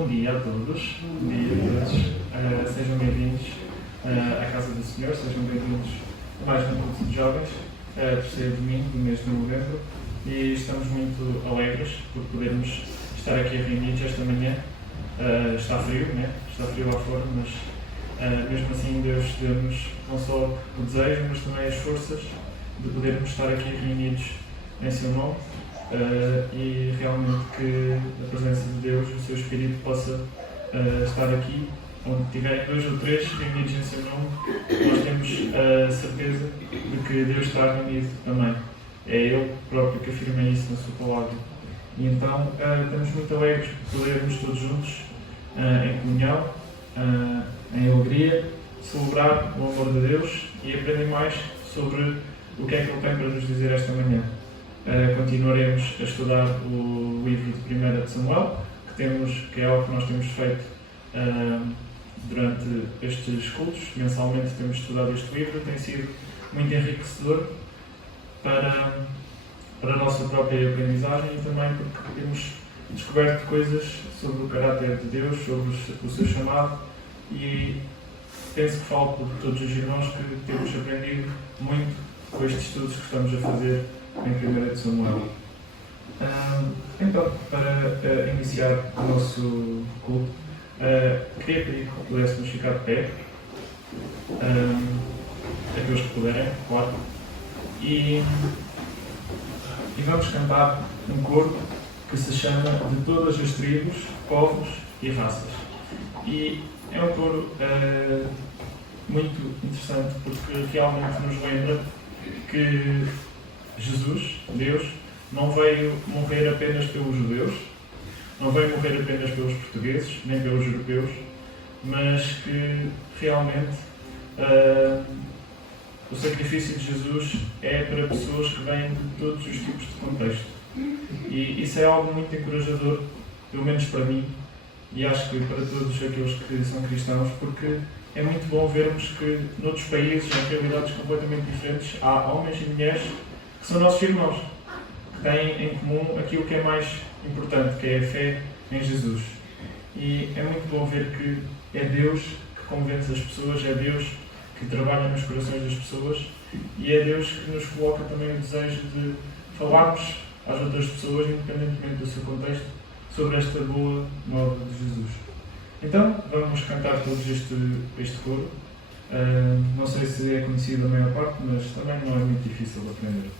Bom dia a todos, bom dia a todos. Sejam bem-vindos à Casa do Senhor, sejam bem-vindos a mais um culto de jovens, terceiro domingo do mês de novembro, e estamos muito alegres por podermos estar aqui reunidos esta manhã. Está frio, né? Está frio lá fora, mas mesmo assim Deus deu-nos não só o desejo, mas também as forças de podermos estar aqui reunidos em seu nome. E realmente que a presença de Deus, o seu Espírito, possa estar aqui, onde tiverem 2 ou 3 reunidos em seu nome, nós temos a certeza de que Deus está reunido também. É Ele próprio que afirma isso na sua palavra. E então estamos muito alegres por podermos todos juntos, em comunhão, em alegria, celebrar o amor de Deus e aprender mais sobre o que é que Ele tem para nos dizer esta manhã. Continuaremos a estudar o livro de 1 de Samuel, que é algo que nós temos feito durante estes cultos. Mensalmente temos estudado este livro, tem sido muito enriquecedor para a nossa própria aprendizagem e também porque temos descoberto coisas sobre o caráter de Deus, sobre o seu chamado, e penso que falo por todos os irmãos que temos aprendido muito com estes estudos que estamos a fazer em 1 de Samuel. Então, para iniciar o nosso culto, queria pedir que pudéssemos ficar de pé, aqueles que puderem, claro, e vamos cantar um coro que se chama De Todas as Tribos, Povos e Raças. E é um coro muito interessante porque realmente nos lembra que Jesus, Deus, não veio morrer apenas pelos judeus, não veio morrer apenas pelos portugueses, nem pelos europeus, mas que realmente o sacrifício de Jesus é para pessoas que vêm de todos os tipos de contexto. E isso é algo muito encorajador, pelo menos para mim, e acho que para todos aqueles que são cristãos, porque é muito bom vermos que noutros países, em realidades completamente diferentes, há homens e mulheres que são nossos irmãos, que têm em comum aquilo que é mais importante, que é a fé em Jesus. E é muito bom ver que é Deus que convence as pessoas, é Deus que trabalha nos corações das pessoas e é Deus que nos coloca também o desejo de falarmos às outras pessoas, independentemente do seu contexto, sobre esta boa nova de Jesus. Então, vamos cantar todos este coro. Não sei se é conhecido a maior parte, mas também não é muito difícil de aprender.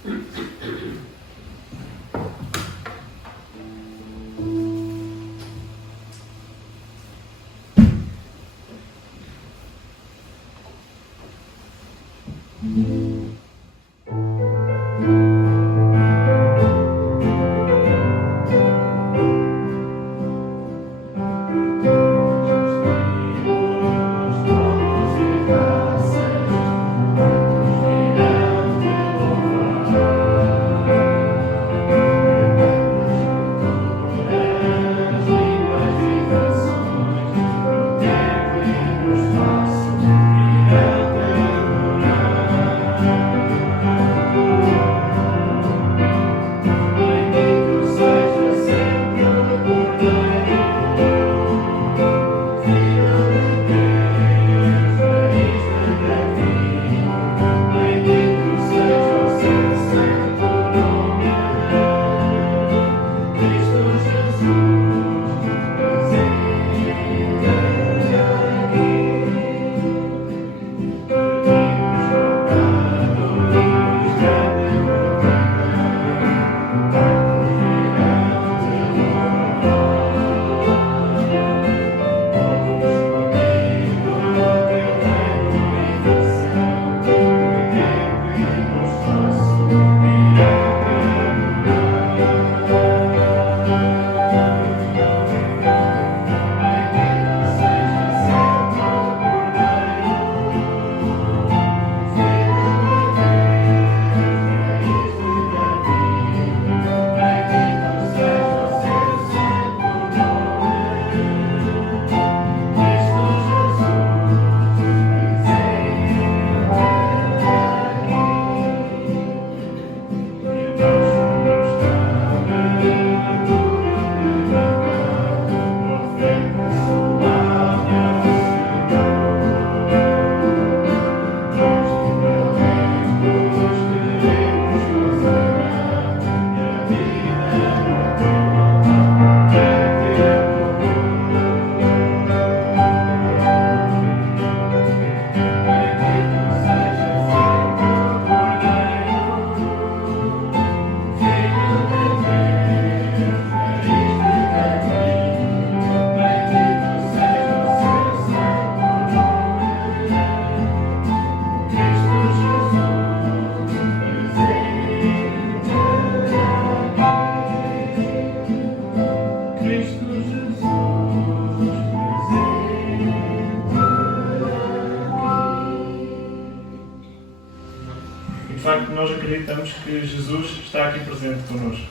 acreditamos que Jesus está aqui presente connosco.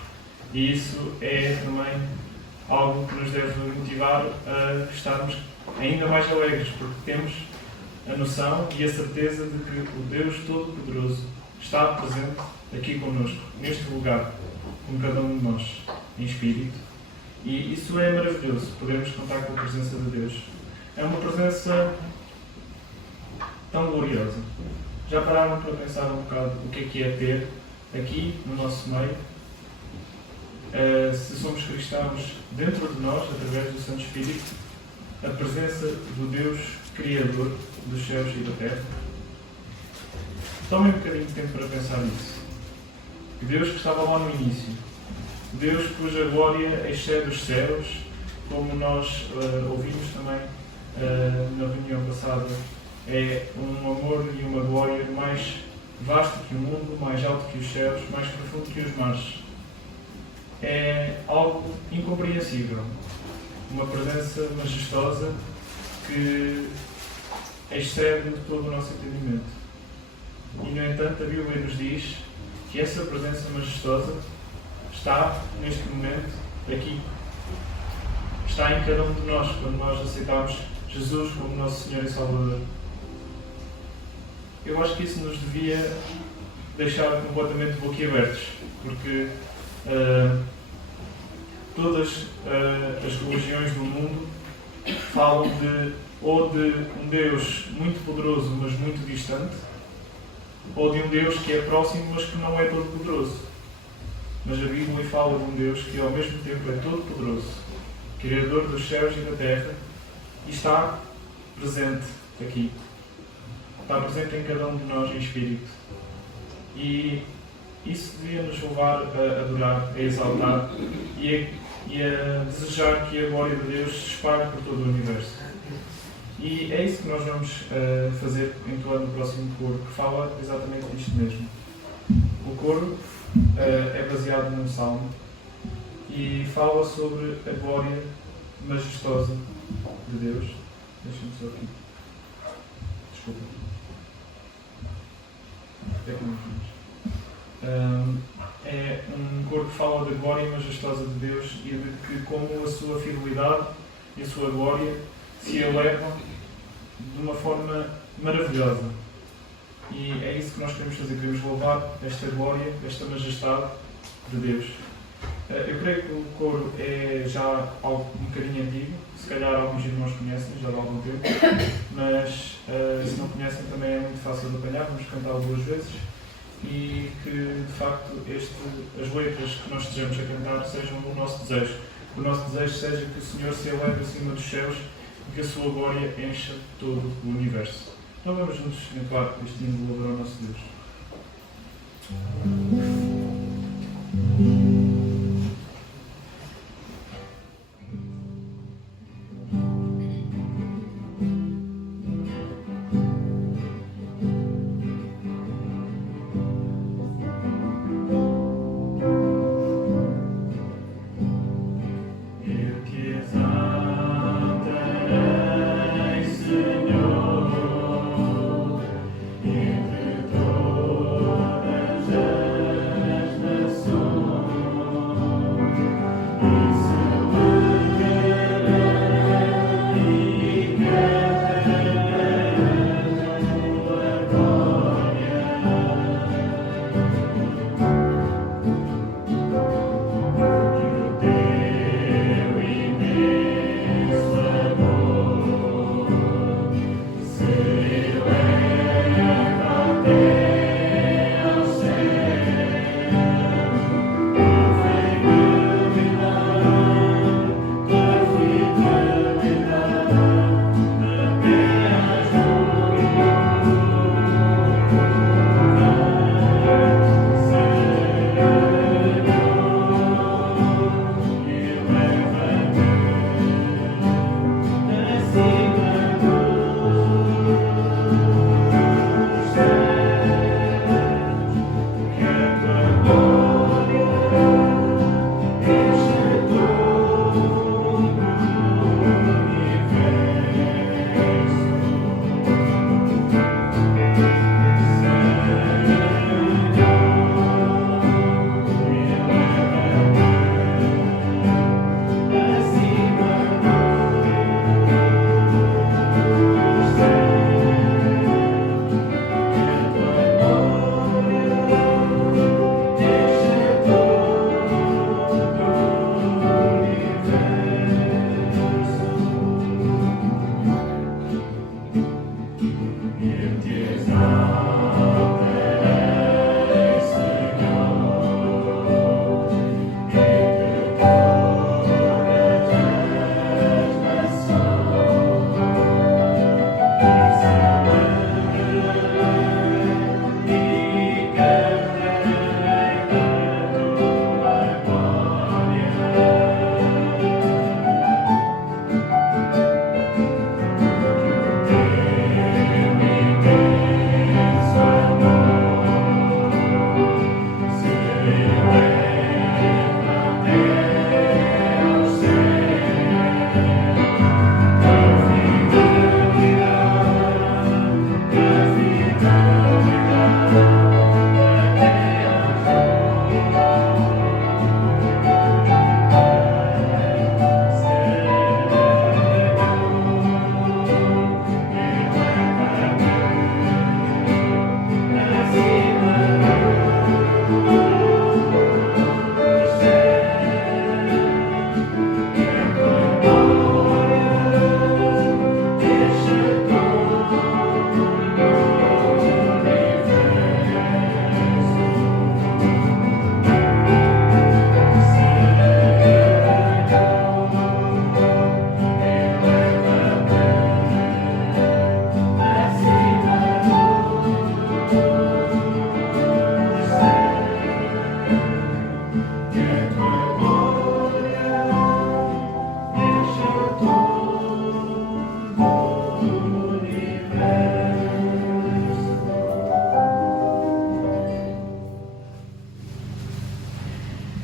E isso é também algo que nos deve motivar a estarmos ainda mais alegres, porque temos a noção e a certeza de que o Deus Todo-Poderoso está presente aqui connosco, neste lugar, com cada um de nós, em espírito. E isso é maravilhoso, podemos contar com a presença de Deus. É uma presença tão gloriosa. Já pararam para pensar um bocado o que é ter aqui no nosso meio? Se somos cristãos, dentro de nós, através do Santo Espírito, a presença do Deus Criador dos céus e da terra? Tomem um bocadinho de tempo para pensar nisso. Deus que estava lá no início, Deus cuja glória excede os céus, como nós ouvimos também na reunião passada, é um amor e uma glória mais vasto que o mundo, mais alto que os céus, mais profundo que os mares. É algo incompreensível, uma presença majestosa que excede de todo o nosso entendimento. E, no entanto, a Bíblia nos diz que essa presença majestosa está, neste momento, aqui. Está em cada um de nós, quando nós aceitamos Jesus como nosso Senhor e Salvador. Eu acho que isso nos devia deixar completamente boquiabertos, porque todas as religiões do mundo falam ou de um Deus muito poderoso, mas muito distante, ou de um Deus que é próximo, mas que não é todo poderoso. Mas a Bíblia fala de um Deus que ao mesmo tempo é todo poderoso, Criador dos céus e da terra, e está presente aqui. Está presente em cada um de nós em espírito. E isso devia nos levar a adorar, a exaltar e a desejar que a glória de Deus se espalhe por todo o universo. E é isso que nós vamos fazer entoando o próximo coro, que fala exatamente disto mesmo. O coro é baseado num salmo e fala sobre a glória majestosa de Deus. Deixa-me só aqui. Desculpa. É um coro que fala da glória majestosa de Deus e de que como a sua fidelidade e a sua glória se elevam de uma forma maravilhosa. E é isso que nós queremos fazer, queremos louvar esta glória, esta majestade de Deus. Eu creio que o coro é já algo um bocadinho antigo, se calhar alguns irmãos conhecem, já há algum tempo, mas se não conhecem também é muito fácil de apanhar, vamos cantá-lo 2 vezes e que de facto as letras que nós estejamos a cantar sejam o nosso desejo. Que o nosso desejo seja que o Senhor se eleve acima dos céus e que a sua glória encha todo o universo. Então vamos nos encontrar este hino de louvor ao nosso Deus. Entre todas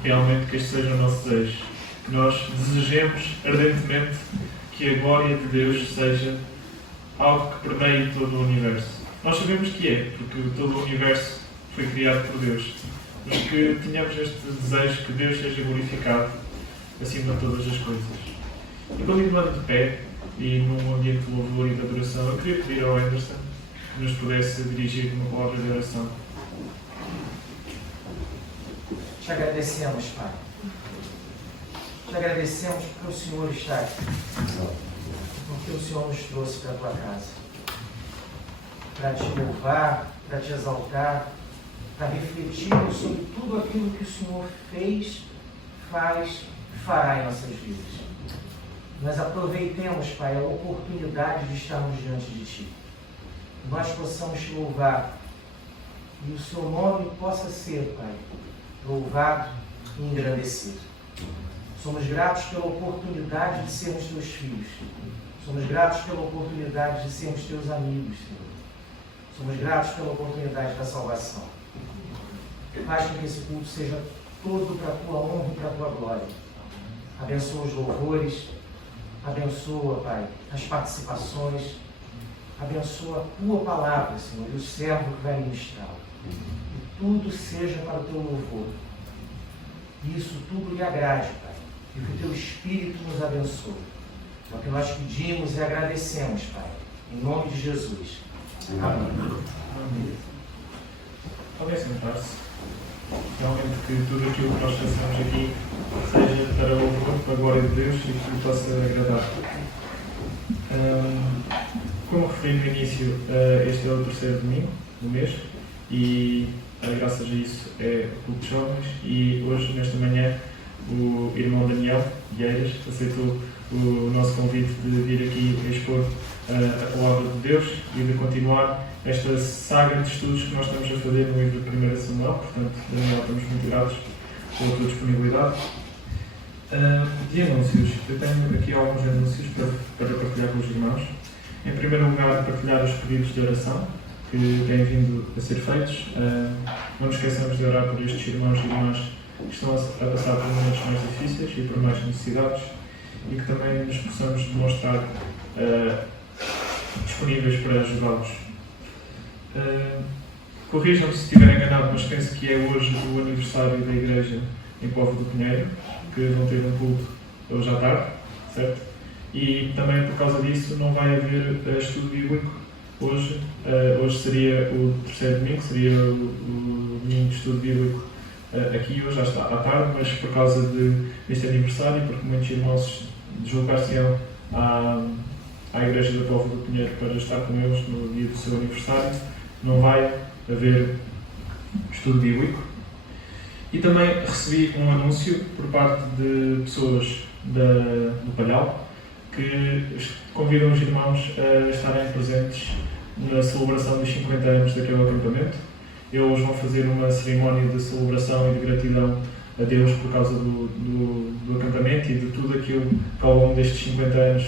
realmente que este seja o nosso desejo. Que nós desejemos ardentemente que a glória de Deus seja algo que permeie todo o universo. Nós sabemos que é, porque todo o universo foi criado por Deus. Mas que tenhamos este desejo que Deus seja glorificado acima de todas as coisas. E continuando de pé, e num ambiente de louvor e de adoração, eu queria pedir ao Anderson que nos pudesse dirigir uma palavra de oração. Te agradecemos, Pai. Te agradecemos porque o Senhor está aqui. Porque o Senhor nos trouxe para a tua casa. Para te louvar, para te exaltar, para refletir sobre tudo aquilo que o Senhor fez, faz e fará em nossas vidas. Nós aproveitemos, Pai, a oportunidade de estarmos diante de Ti. Nós possamos te louvar e o Seu nome possa ser, Pai, louvado e engrandecido. Somos gratos pela oportunidade de sermos Teus filhos. Somos gratos pela oportunidade de sermos Teus amigos, Senhor. Somos gratos pela oportunidade da salvação. Faz com que esse culto seja todo para a Tua honra e para a Tua glória. Abençoa os louvores, abençoa, Pai, as participações, abençoa a Tua palavra, Senhor, e o servo que vai ministrá-la. E tudo seja para o Teu louvor. E isso tudo lhe agrade, Pai, e que o Teu Espírito nos abençoe. É o que nós pedimos e agradecemos, Pai, em nome de Jesus. Amém. Amém. Podem sentar-se. Realmente que tudo aquilo que nós façamos aqui seja para o louvor, para a glória de Deus e que possa agradar. Como referi no início, este é o terceiro domingo do mês e, graças a isso, é o culto de jovens. E hoje, nesta manhã, o irmão Daniel Gueiras aceitou o nosso convite de vir aqui expor a palavra de Deus e de continuar esta saga de estudos que nós estamos a fazer no livro de 1 Samuel. Portanto, Daniel, estamos muito gratos pela tua disponibilidade. De anúncios, eu tenho aqui alguns anúncios para partilhar com os irmãos. Em primeiro lugar, partilhar os pedidos de oração que têm vindo a ser feitos. Não nos esqueçamos de orar por estes irmãos e irmãs que estão a passar por momentos mais difíceis e por mais necessidades e que também nos possamos demonstrar disponíveis para ajudá-los. Corrijam-me se estiver enganado, mas penso que é hoje o aniversário da Igreja em Povo do Pinheiro, que vão ter um culto hoje à tarde, certo? E também por causa disso não vai haver estudo bíblico hoje. Hoje seria o terceiro domingo, seria o domingo de estudo bíblico aqui hoje à tarde, mas por causa deste aniversário, porque muitos irmãos deslocar-se-ão à Igreja do Povo do Pinheiro para estar com eles no dia do seu aniversário, não vai haver estudo bíblico. E também recebi um anúncio por parte de pessoas do Palhau que convidam os irmãos a estarem presentes na celebração dos 50 anos daquele acampamento. Eles vão fazer uma cerimónia de celebração e de gratidão a Deus por causa do acampamento e de tudo aquilo que ao longo destes 50 anos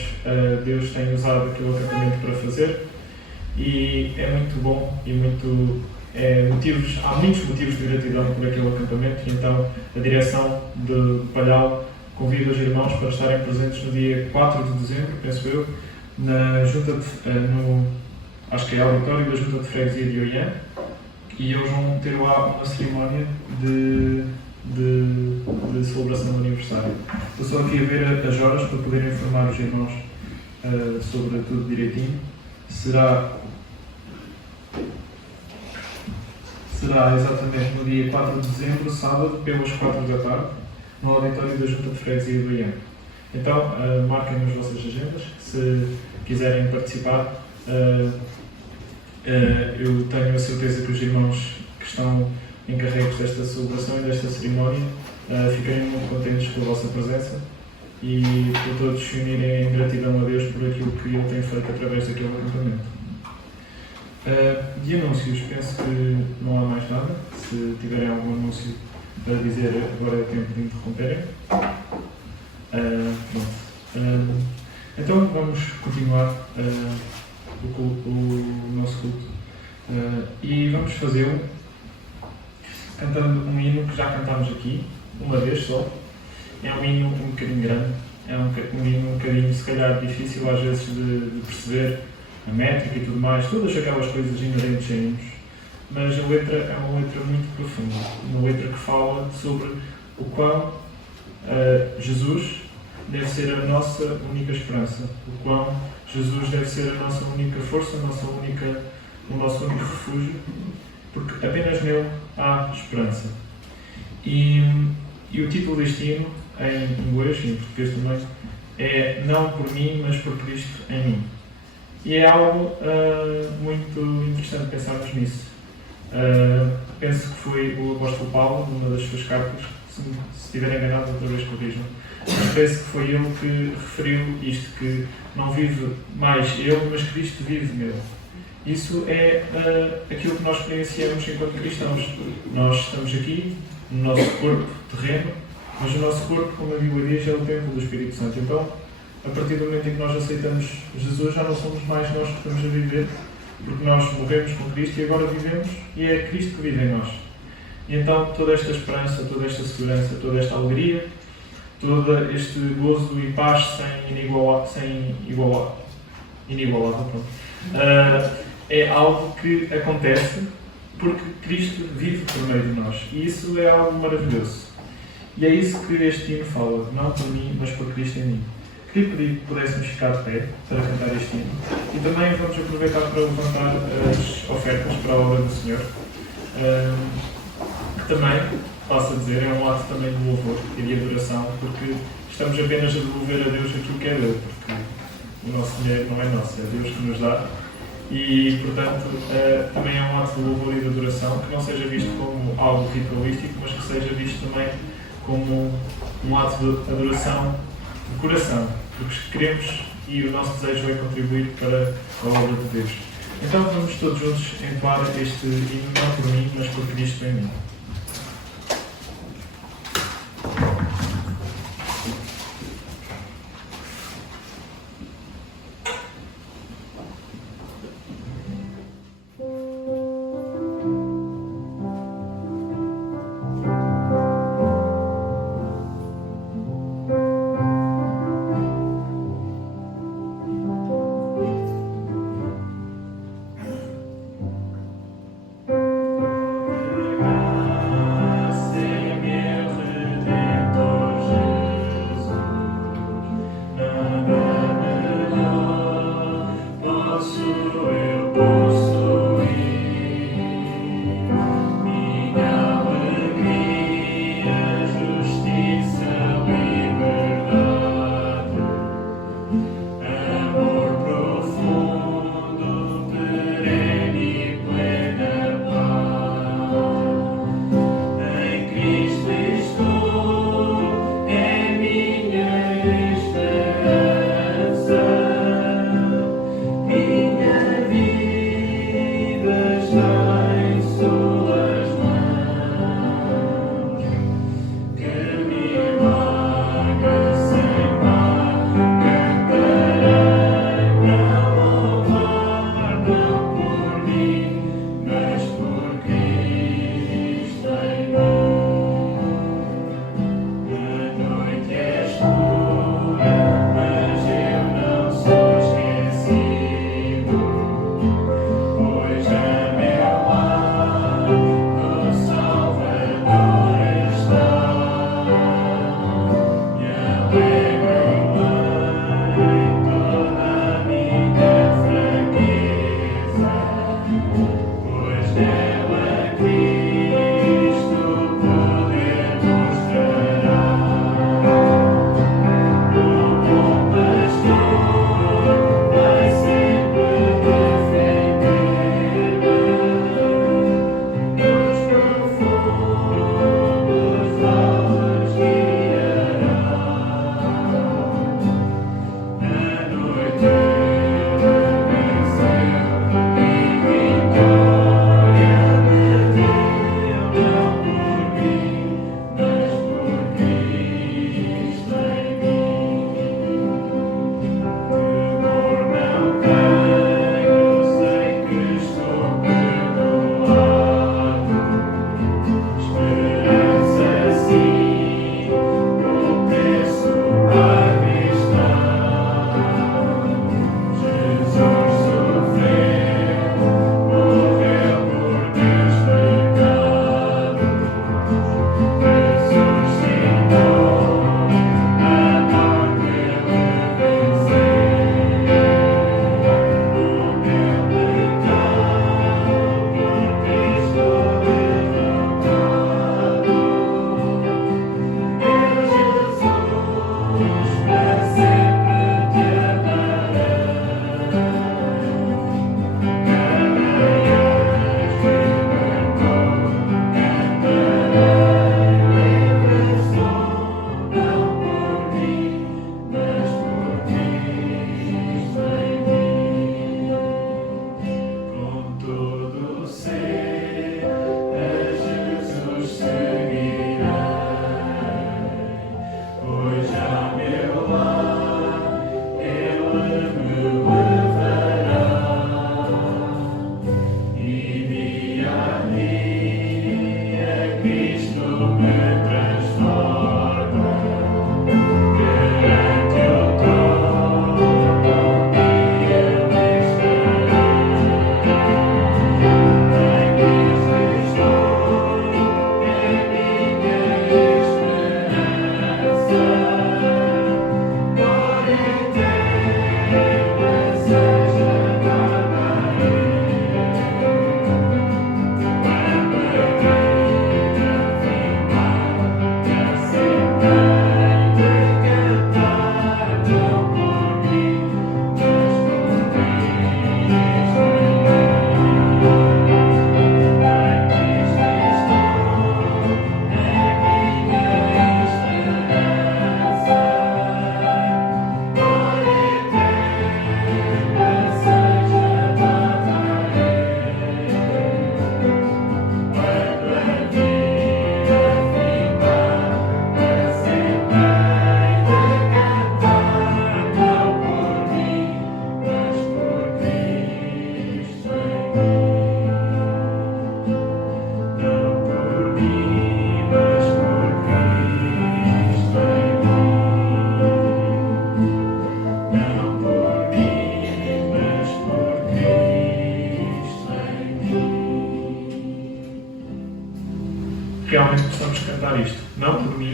Deus tem usado aquele acampamento para fazer. E é muito bom e há muitos motivos de gratidão por aquele acampamento, e então a direção de Palhau convida os irmãos para estarem presentes no dia 4 de dezembro, penso eu, na junta acho que é auditório da Junta de Freguesia de Oiã, e eles vão ter lá uma cerimónia de celebração do aniversário. Estou só aqui a ver as horas para poder informar os irmãos sobre tudo direitinho. Será exatamente no dia 4 de dezembro, sábado, pelas 4 da tarde, no auditório da Junta de Freguesia de Oiã. Então, marquem nas vossas agendas, se quiserem participar. Eu tenho a certeza que os irmãos que estão encarregues desta celebração e desta cerimónia ficarem muito contentes com a vossa presença e por todos se unirem em gratidão a Deus por aquilo que Ele tem feito através daquele acampamento. De anúncios, penso que não há mais nada. Se tiverem algum anúncio para dizer, agora é tempo de interromperem. Então vamos continuar o nosso culto e vamos fazê-lo cantando um hino que já cantámos aqui, uma vez só. É um hino um bocadinho grande, é um hino um bocadinho, se calhar, difícil às vezes de perceber a métrica e tudo mais, todas aquelas coisas inerentes a hinos, mas a letra é uma letra muito profunda, uma letra que fala sobre o quão Jesus deve ser a nossa única esperança, o quão Jesus deve ser a nossa única força, o nosso único refúgio, porque apenas nele há esperança. E o título deste hino, em inglês e em português também, é Não por mim, mas por Cristo em mim. E é algo muito interessante pensarmos nisso. Penso que foi o apóstolo Paulo, numa das suas cartas, se estiver enganado, outra vez corrijam, mas penso que foi ele que referiu isto, que não vive mais ele, mas Cristo vive nele. Isso é aquilo que nós experienciamos enquanto cristãos. Nós estamos aqui, no nosso corpo terreno, mas o nosso corpo, como a Bíblia diz, é o templo do Espírito Santo. Então, a partir do momento em que nós aceitamos Jesus, já não somos mais nós que estamos a viver, porque nós morremos com Cristo e agora vivemos, e é Cristo que vive em nós. E então, toda esta esperança, toda esta segurança, toda esta alegria, todo este gozo e paz inigualável, é algo que acontece porque Cristo vive por meio de nós. E isso é algo maravilhoso. E é isso que este hino fala, não por mim, mas por Cristo em mim. Queria pedir que pudéssemos ficar de pé para cantar este hino. E também vamos aproveitar para levantar as ofertas para a obra do Senhor. Que também, posso dizer, é um ato também de louvor e de adoração, porque estamos apenas a devolver a Deus aquilo que é dele, porque o nosso dinheiro não é nosso, é Deus que nos dá. E, portanto, também é um ato de louvor e de adoração que não seja visto como algo ritualístico, mas que seja visto também como um ato de adoração de coração, porque queremos e o nosso desejo é contribuir para a obra de Deus. Então vamos todos juntos entoar este hino, não por mim, mas por Cristo em mim.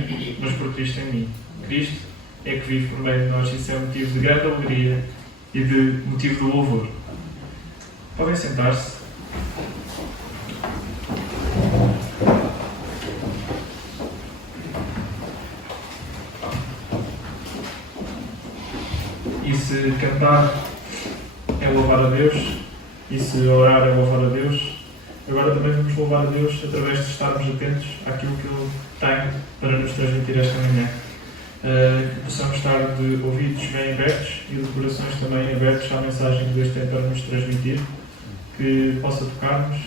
mim, mas por Cristo em mim. Cristo é que vive por meio de nós e isso é motivo de grande alegria e de motivo de louvor. Podem sentar-se. E se cantar é louvar a Deus, e se orar é louvar a Deus, agora também vamos louvar a Deus através de estarmos atentos àquilo que Ele tem para nos transmitir esta manhã. Que possamos estar de ouvidos bem abertos e de corações também abertos à mensagem que Deus tem para nos transmitir, que possa tocar-nos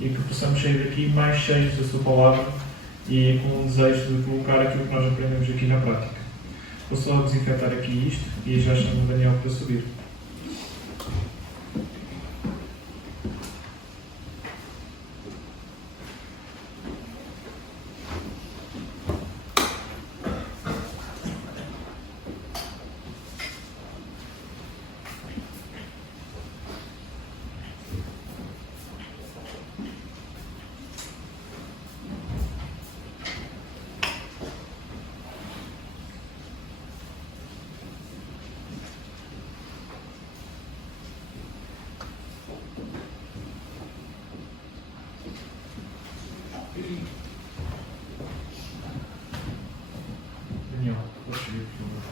e que possamos sair daqui mais cheios da Sua Palavra e com o desejo de colocar aquilo que nós aprendemos aqui na prática. Vou só desinfetar aqui isto e já chamo o Daniel para subir. Daniel, pode subir, por favor.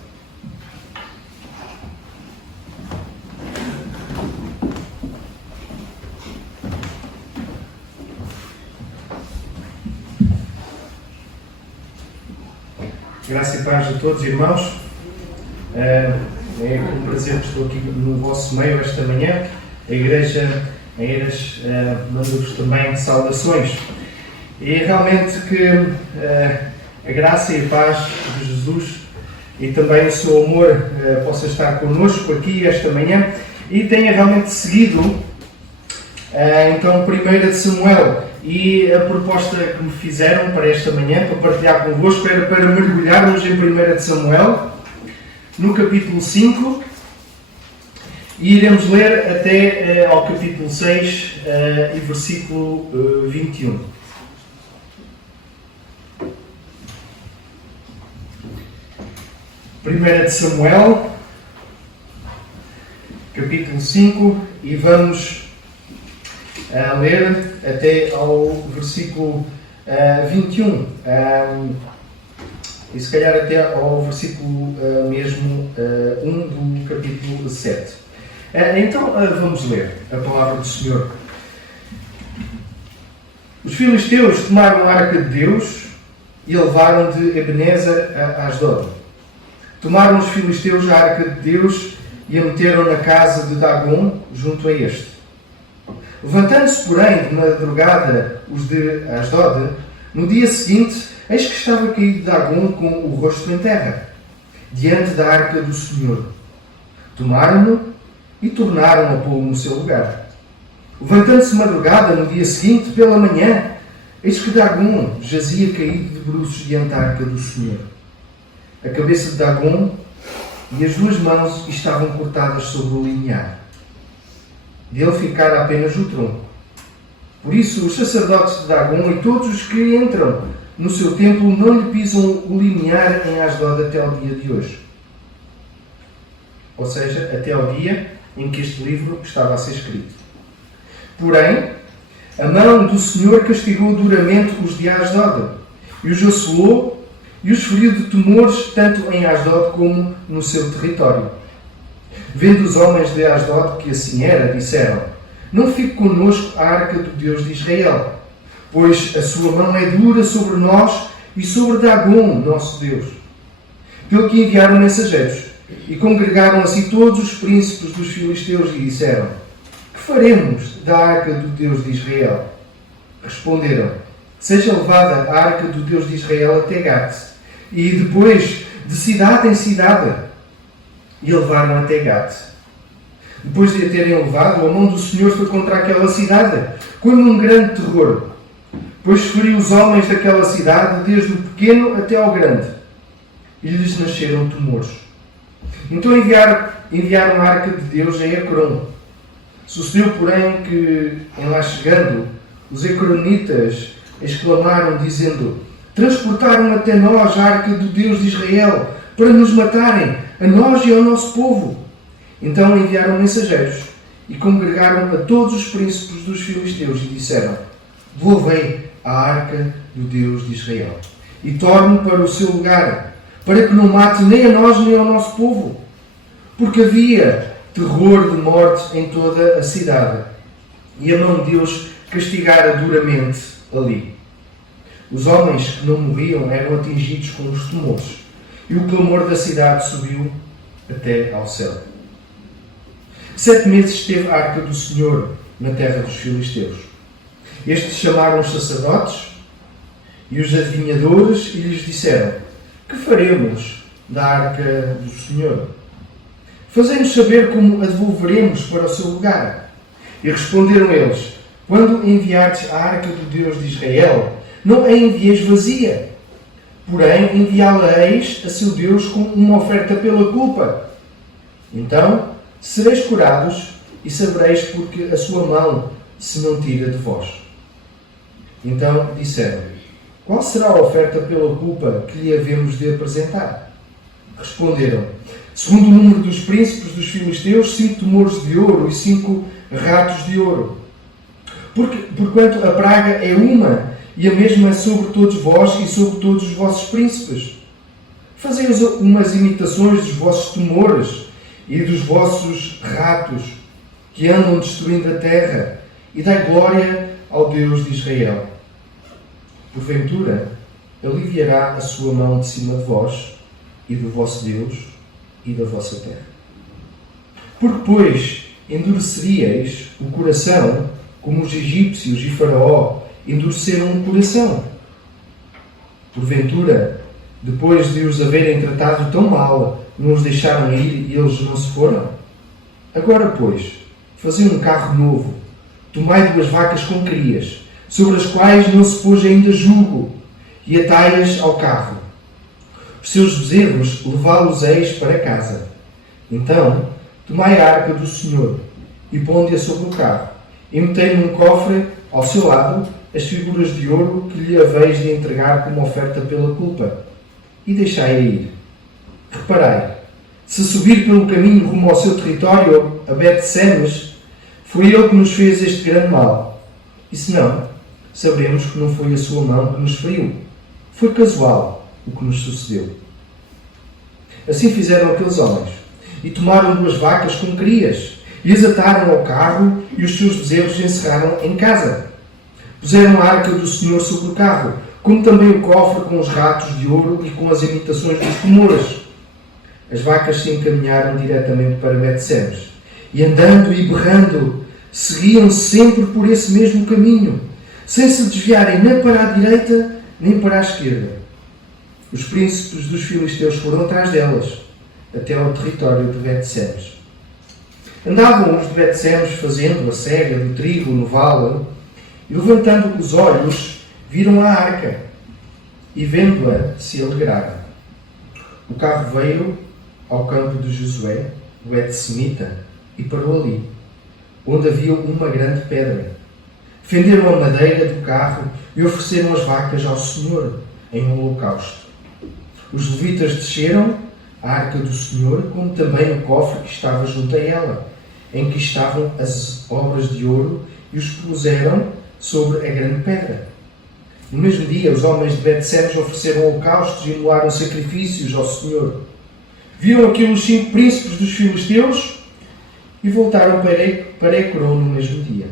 Graça e paz a todos, irmãos. É com prazer que estou aqui no vosso meio esta manhã. A Igreja Eiras manda-vos também saudações. E realmente que a graça e a paz de Jesus e também o seu amor possa estar connosco aqui esta manhã e tenha realmente seguido então 1 de Samuel. E a proposta que me fizeram para esta manhã, para partilhar convosco, era para mergulharmos em 1 de Samuel, no capítulo 5, e iremos ler até ao capítulo 6 e versículo 21. Primeira de Samuel, capítulo 5, e vamos a ler até ao versículo 21 e se calhar até ao versículo mesmo 1 do capítulo 7. Então vamos ler a palavra do Senhor. Os filisteus tomaram a arca de Deus e a levaram de Ebenezer a Asdod. Tomaram os filisteus a arca de Deus e a meteram na casa de Dagon junto a este. Levantando-se, porém, de madrugada os de Asdod, no dia seguinte, eis que estava caído Dagon com o rosto em terra, diante da arca do Senhor. Tomaram-no e tornaram a pô-lo no seu lugar. Levantando-se de madrugada, no dia seguinte, pela manhã, eis que Dagon jazia caído de bruços diante da arca do Senhor. A cabeça de Dagon e as duas mãos estavam cortadas sobre o limiar. Dele ficara apenas o tronco. Por isso, os sacerdotes de Dagon e todos os que entram no seu templo não lhe pisam o limiar em Asdod até ao dia de hoje. Ou seja, até ao dia em que este livro estava a ser escrito. Porém, a mão do Senhor castigou duramente os de Asdod, e os assolou e os feriu de tumores tanto em Asdod como no seu território. Vendo os homens de Asdod que assim era, disseram: não fique conosco a arca do Deus de Israel, pois a sua mão é dura sobre nós e sobre Dagon, nosso Deus. Pelo que enviaram mensageiros, e congregaram assim todos os príncipes dos filisteus e disseram: que faremos da arca do Deus de Israel? Responderam: seja levada a arca do Deus de Israel até Gate, e depois de cidade em cidade. E levaram até Gate. Depois de a terem levado, a mão do Senhor foi contra aquela cidade, como um grande terror, pois feriu os homens daquela cidade, desde o pequeno até ao grande, e lhes nasceram tumores. Então enviaram a arca de Deus a Ecrom. Sucedeu, porém, que, em lá chegando, os ecronitas exclamaram, dizendo: transportaram até nós a arca do Deus de Israel para nos matarem, a nós e ao nosso povo. Então enviaram mensageiros e congregaram a todos os príncipes dos filisteus e disseram: devolvei a arca do Deus de Israel e torne para o seu lugar, para que não mate nem a nós nem ao nosso povo. Porque havia terror de morte em toda a cidade, e a mão de Deus castigara duramente ali. Os homens que não morriam eram atingidos com os tumores, e o clamor da cidade subiu até ao céu. 7 meses esteve a arca do Senhor na terra dos filisteus. Estes chamaram os sacerdotes e os adivinhadores e lhes disseram: que faremos da arca do Senhor? Fazei-nos saber como a devolveremos para o seu lugar. E responderam eles: quando enviardes a arca do Deus de Israel, não a envieis vazia, porém enviá-la-eis a seu Deus com uma oferta pela culpa. Então sereis curados e sabereis porque a sua mão se não tira de vós. Então disseram: qual será a oferta pela culpa que lhe havemos de apresentar? Responderam: segundo o número dos príncipes dos filisteus, 5 tumores de ouro e 5 ratos de ouro. Porquanto a praga é uma, e a mesma é sobre todos vós e sobre todos os vossos príncipes. Fazei umas imitações dos vossos tumores e dos vossos ratos, que andam destruindo a terra, e dai glória ao Deus de Israel. Porventura, aliviará a sua mão de cima de vós, e do vosso Deus, e da vossa terra. Porque, pois, endureceríeis o coração, como os egípcios e Faraó endureceram o coração. Porventura, depois de os haverem tratado tão mal, não os deixaram ir e eles não se foram? Agora, pois, fazei um carro novo, tomai 2 vacas com crias, sobre as quais não se pôs ainda jugo, e atai-as ao carro. Os seus bezerros levá-los-eis para casa. Então, tomai a arca do Senhor, e ponde-a sobre o carro, e metei num cofre ao seu lado as figuras de ouro que lhe haveis de entregar como oferta pela culpa, e deixai-a ir. Reparai, se subir pelo caminho rumo ao seu território, a Bet-Semes, foi ele que nos fez este grande mal. E se não, saberemos que não foi a sua mão que nos feriu. Foi casual o que nos sucedeu. Assim fizeram aqueles homens, e tomaram 2 vacas com crias, e as ataram ao carro, e os seus bezerros encerraram em casa. Puseram a arca do Senhor sobre o carro, como também o cofre com os ratos de ouro e com as imitações dos tumores. As vacas se encaminharam diretamente para Bet-Semes, e andando e berrando, seguiam sempre por esse mesmo caminho, sem se desviarem nem para a direita nem para a esquerda. Os príncipes dos filisteus foram atrás delas, até ao território de Bet-Semes. Andavam os de Bet-Semes fazendo a cega do trigo no vale, e levantando os olhos, viram a arca, e vendo-a, se alegraram. O carro veio ao campo de Josué, o Et-Semita, e parou ali, onde havia uma grande pedra. Fenderam a madeira do carro e ofereceram as vacas ao Senhor em um holocausto. Os levitas desceram a arca do Senhor, como também o cofre que estava junto a ela, em que estavam as obras de ouro, e os puseram sobre a grande pedra. No mesmo dia, os homens de Bet-Semes ofereceram holocaustos e imolaram sacrifícios ao Senhor. Viram aquilo os 5 príncipes dos filisteus e voltaram para Ecrón no mesmo dia.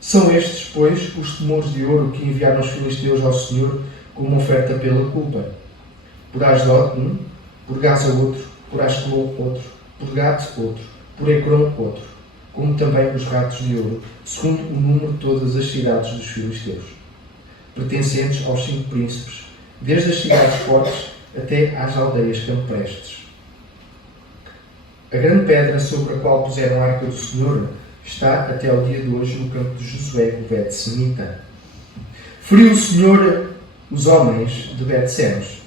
São estes, pois, os tumores de ouro que enviaram os filisteus ao Senhor como oferta pela culpa. Por Asdod um, por Gaza outro, por Ascalon outro, por Gat outro, por Ecrón outro, como também os ratos de ouro, segundo o número de todas as cidades dos filisteus, pertencentes aos 5 príncipes, desde as cidades fortes até às aldeias camprestres. A grande pedra sobre a qual puseram a arca do Senhor está até ao dia de hoje no campo de Josué, o Bet-Semita. Feriu o Senhor os homens de Bet-Semes,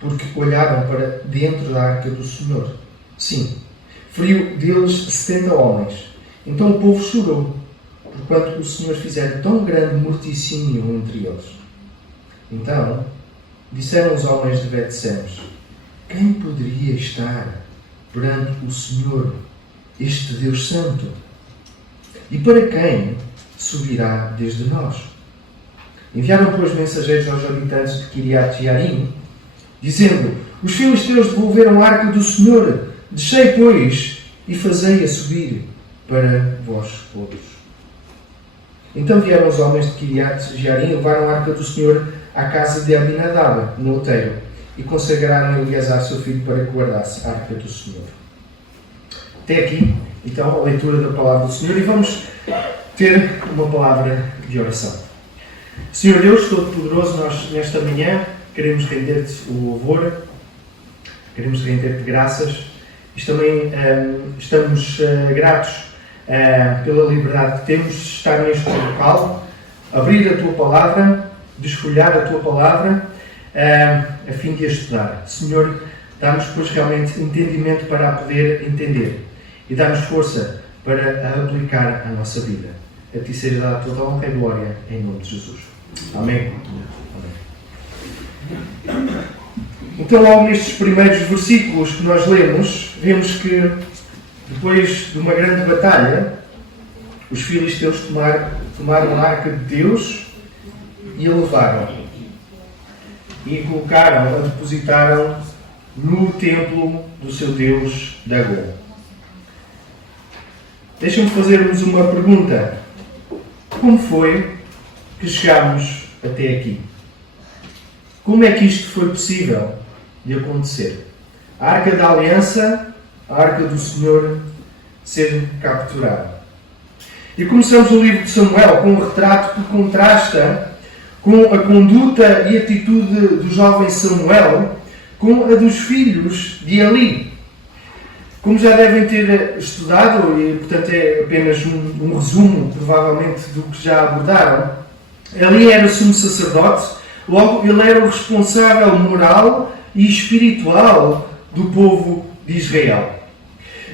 porque olharam para dentro da arca do Senhor. Sim, feriu deles 70 homens. Então o povo chorou, porquanto o Senhor fizera tão grande morticínio entre eles. Então, disseram os homens de Bet-Semes: quem poderia estar perante o Senhor, este Deus Santo? E para quem subirá desde nós? Enviaram, pois, mensageiros aos habitantes de Kiriat-Jearim, dizendo: os filisteus devolveram a arca do Senhor. Descei, pois, e fazei-a subir para vós todos. Então vieram os homens de Kiriat-Jearim e levaram a arca do Senhor à casa de Abinadab, no outeiro, e consagraram Eleazar, seu filho, para que guardasse a arca do Senhor. Até aqui, então, a leitura da palavra do Senhor, e vamos ter uma palavra de oração. Senhor Deus Todo-Poderoso, nós nesta manhã queremos render-te o louvor, queremos render-te graças, e também estamos gratos pela liberdade que temos de estar neste local, abrir a tua palavra, desfolhar a tua palavra, a fim de a estudar. Senhor, dá-nos, pois, realmente entendimento para a poder entender e dá-nos força para a aplicar à nossa vida. A ti seja dada toda a honra e glória, em nome de Jesus. Amém. Amém. Então, logo nestes primeiros versículos que nós lemos, vemos que depois de uma grande batalha, os filisteus tomaram a arca de Deus e a levaram. E a colocaram, a depositaram no templo do seu Deus Dagom. Deixem-me fazer-vos uma pergunta. Como foi que chegámos até aqui? Como é que isto foi possível de acontecer? A Arca da Aliança, a Arca do Senhor, ser capturada. E começamos o livro de Samuel com um retrato que contrasta com a conduta e atitude do jovem Samuel com a dos filhos de Eli. Como já devem ter estudado, e portanto é apenas um resumo, provavelmente, do que já abordaram, Eli era sumo sacerdote, logo ele era o responsável moral e espiritual do povo de Israel.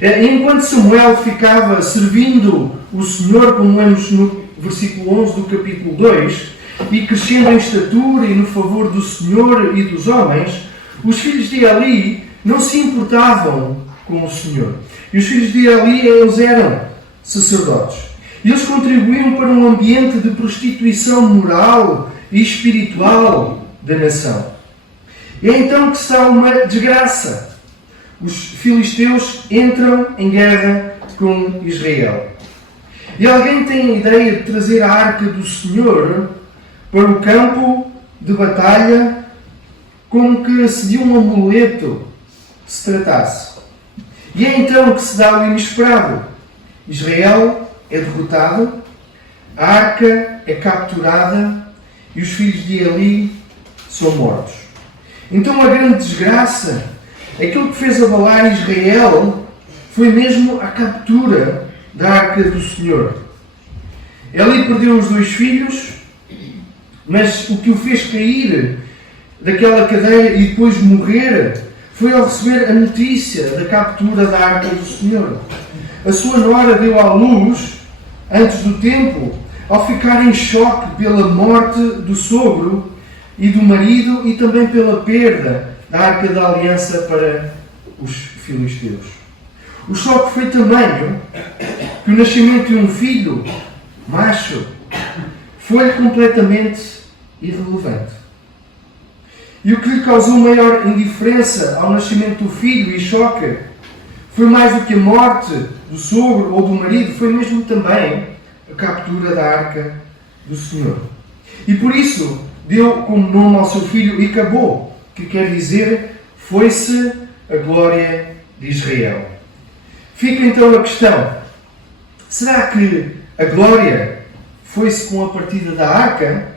Enquanto Samuel ficava servindo o Senhor, como lemos no versículo 11 do capítulo 2, e crescendo em estatura e no favor do Senhor e dos homens, os filhos de Eli não se importavam com o Senhor. E os filhos de Eli, eles eram sacerdotes. E eles contribuíam para um ambiente de prostituição moral e espiritual da nação. E é então que se dá uma desgraça. Os filisteus entram em guerra com Israel. E alguém tem a ideia de trazer a arca do Senhor para o campo de batalha como que se de um amuleto se tratasse. E é então que se dá o inesperado. Israel é derrotado, a arca é capturada e os filhos de Eli são mortos. Então a grande desgraça, aquilo que fez abalar Israel, foi mesmo a captura da arca do Senhor. Eli perdeu os 2 filhos, mas o que o fez cair daquela cadeia e depois morrer foi ao receber a notícia da captura da arca do Senhor. A sua nora deu à luz, antes do tempo, ao ficar em choque pela morte do sogro e do marido e também pela perda da arca da aliança para os filisteus. O choque foi tamanho que o nascimento de um filho, macho, foi completamente irrelevante. E o que lhe causou maior indiferença ao nascimento do filho e choque foi mais do que a morte do sogro ou do marido, foi mesmo também a captura da arca do Senhor. E por isso deu como nome ao seu filho Icabô, que quer dizer foi-se a glória de Israel. Fica então a questão: será que a glória foi-se com a partida da arca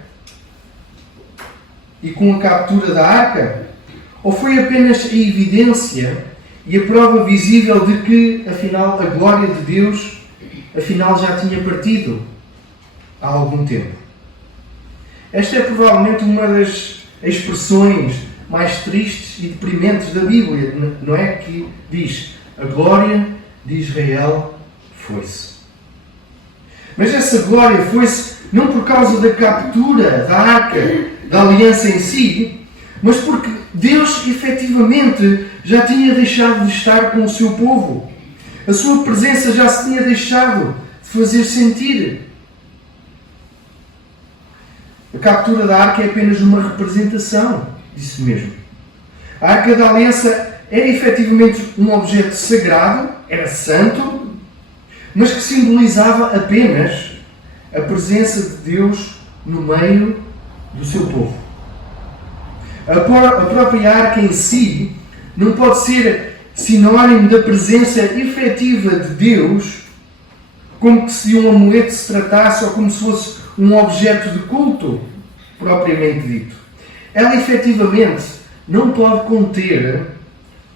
e com a captura da arca? Ou foi apenas a evidência e a prova visível de que, afinal, a glória de Deus, afinal, já tinha partido há algum tempo? Esta é provavelmente uma das expressões mais tristes e deprimentes da Bíblia, não é? Que diz: a glória de Israel foi-se. Mas essa glória foi-se não por causa da captura da arca da aliança em si, mas porque Deus efetivamente já tinha deixado de estar com o seu povo. A sua presença já se tinha deixado de fazer sentir. A captura da arca é apenas uma representação disso mesmo. A arca da aliança era efetivamente um objeto sagrado, era santo, mas que simbolizava apenas a presença de Deus no meio do seu povo. A própria arca em si não pode ser sinónimo da presença efetiva de Deus, como que se de um amuleto se tratasse ou como se fosse um objeto de culto, propriamente dito. Ela efetivamente não pode conter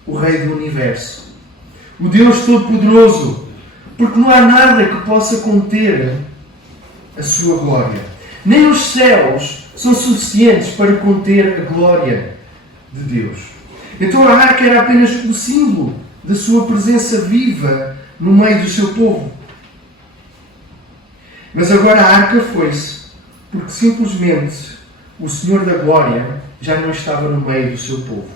o Rei do Universo, o Deus Todo-Poderoso, porque não há nada que possa conter a sua glória. Nem os céus são suficientes para conter a glória de Deus. Então a arca era apenas o símbolo da sua presença viva no meio do seu povo. Mas agora a arca foi-se, porque simplesmente o Senhor da Glória já não estava no meio do seu povo.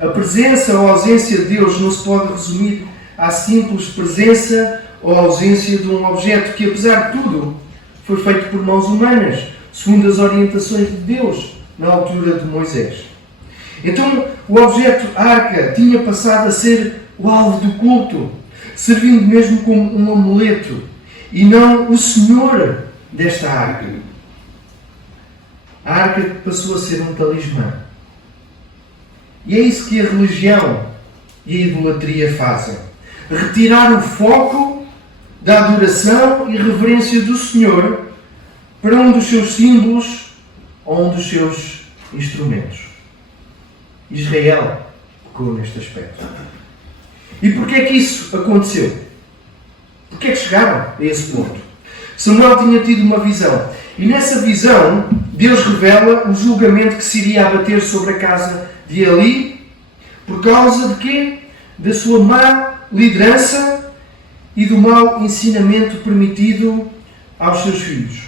A presença ou a ausência de Deus não se pode resumir à simples presença ou ausência de um objeto que, apesar de tudo, foi feito por mãos humanas, segundo as orientações de Deus na altura de Moisés. Então, o objeto arca tinha passado a ser o alvo do culto, servindo mesmo como um amuleto, e não o Senhor desta arca. A arca passou a ser um talismã. E é isso que a religião e a idolatria fazem. Retirar o foco da adoração e reverência do Senhor para um dos seus símbolos ou um dos seus instrumentos. Israel pecou neste aspecto. E porquê é que isso aconteceu? Porquê é que chegaram a esse ponto? Samuel tinha tido uma visão. E nessa visão, Deus revela o julgamento que se iria abater sobre a casa de Eli. Por causa de quê? Da sua má liderança e do mau ensinamento permitido aos seus filhos.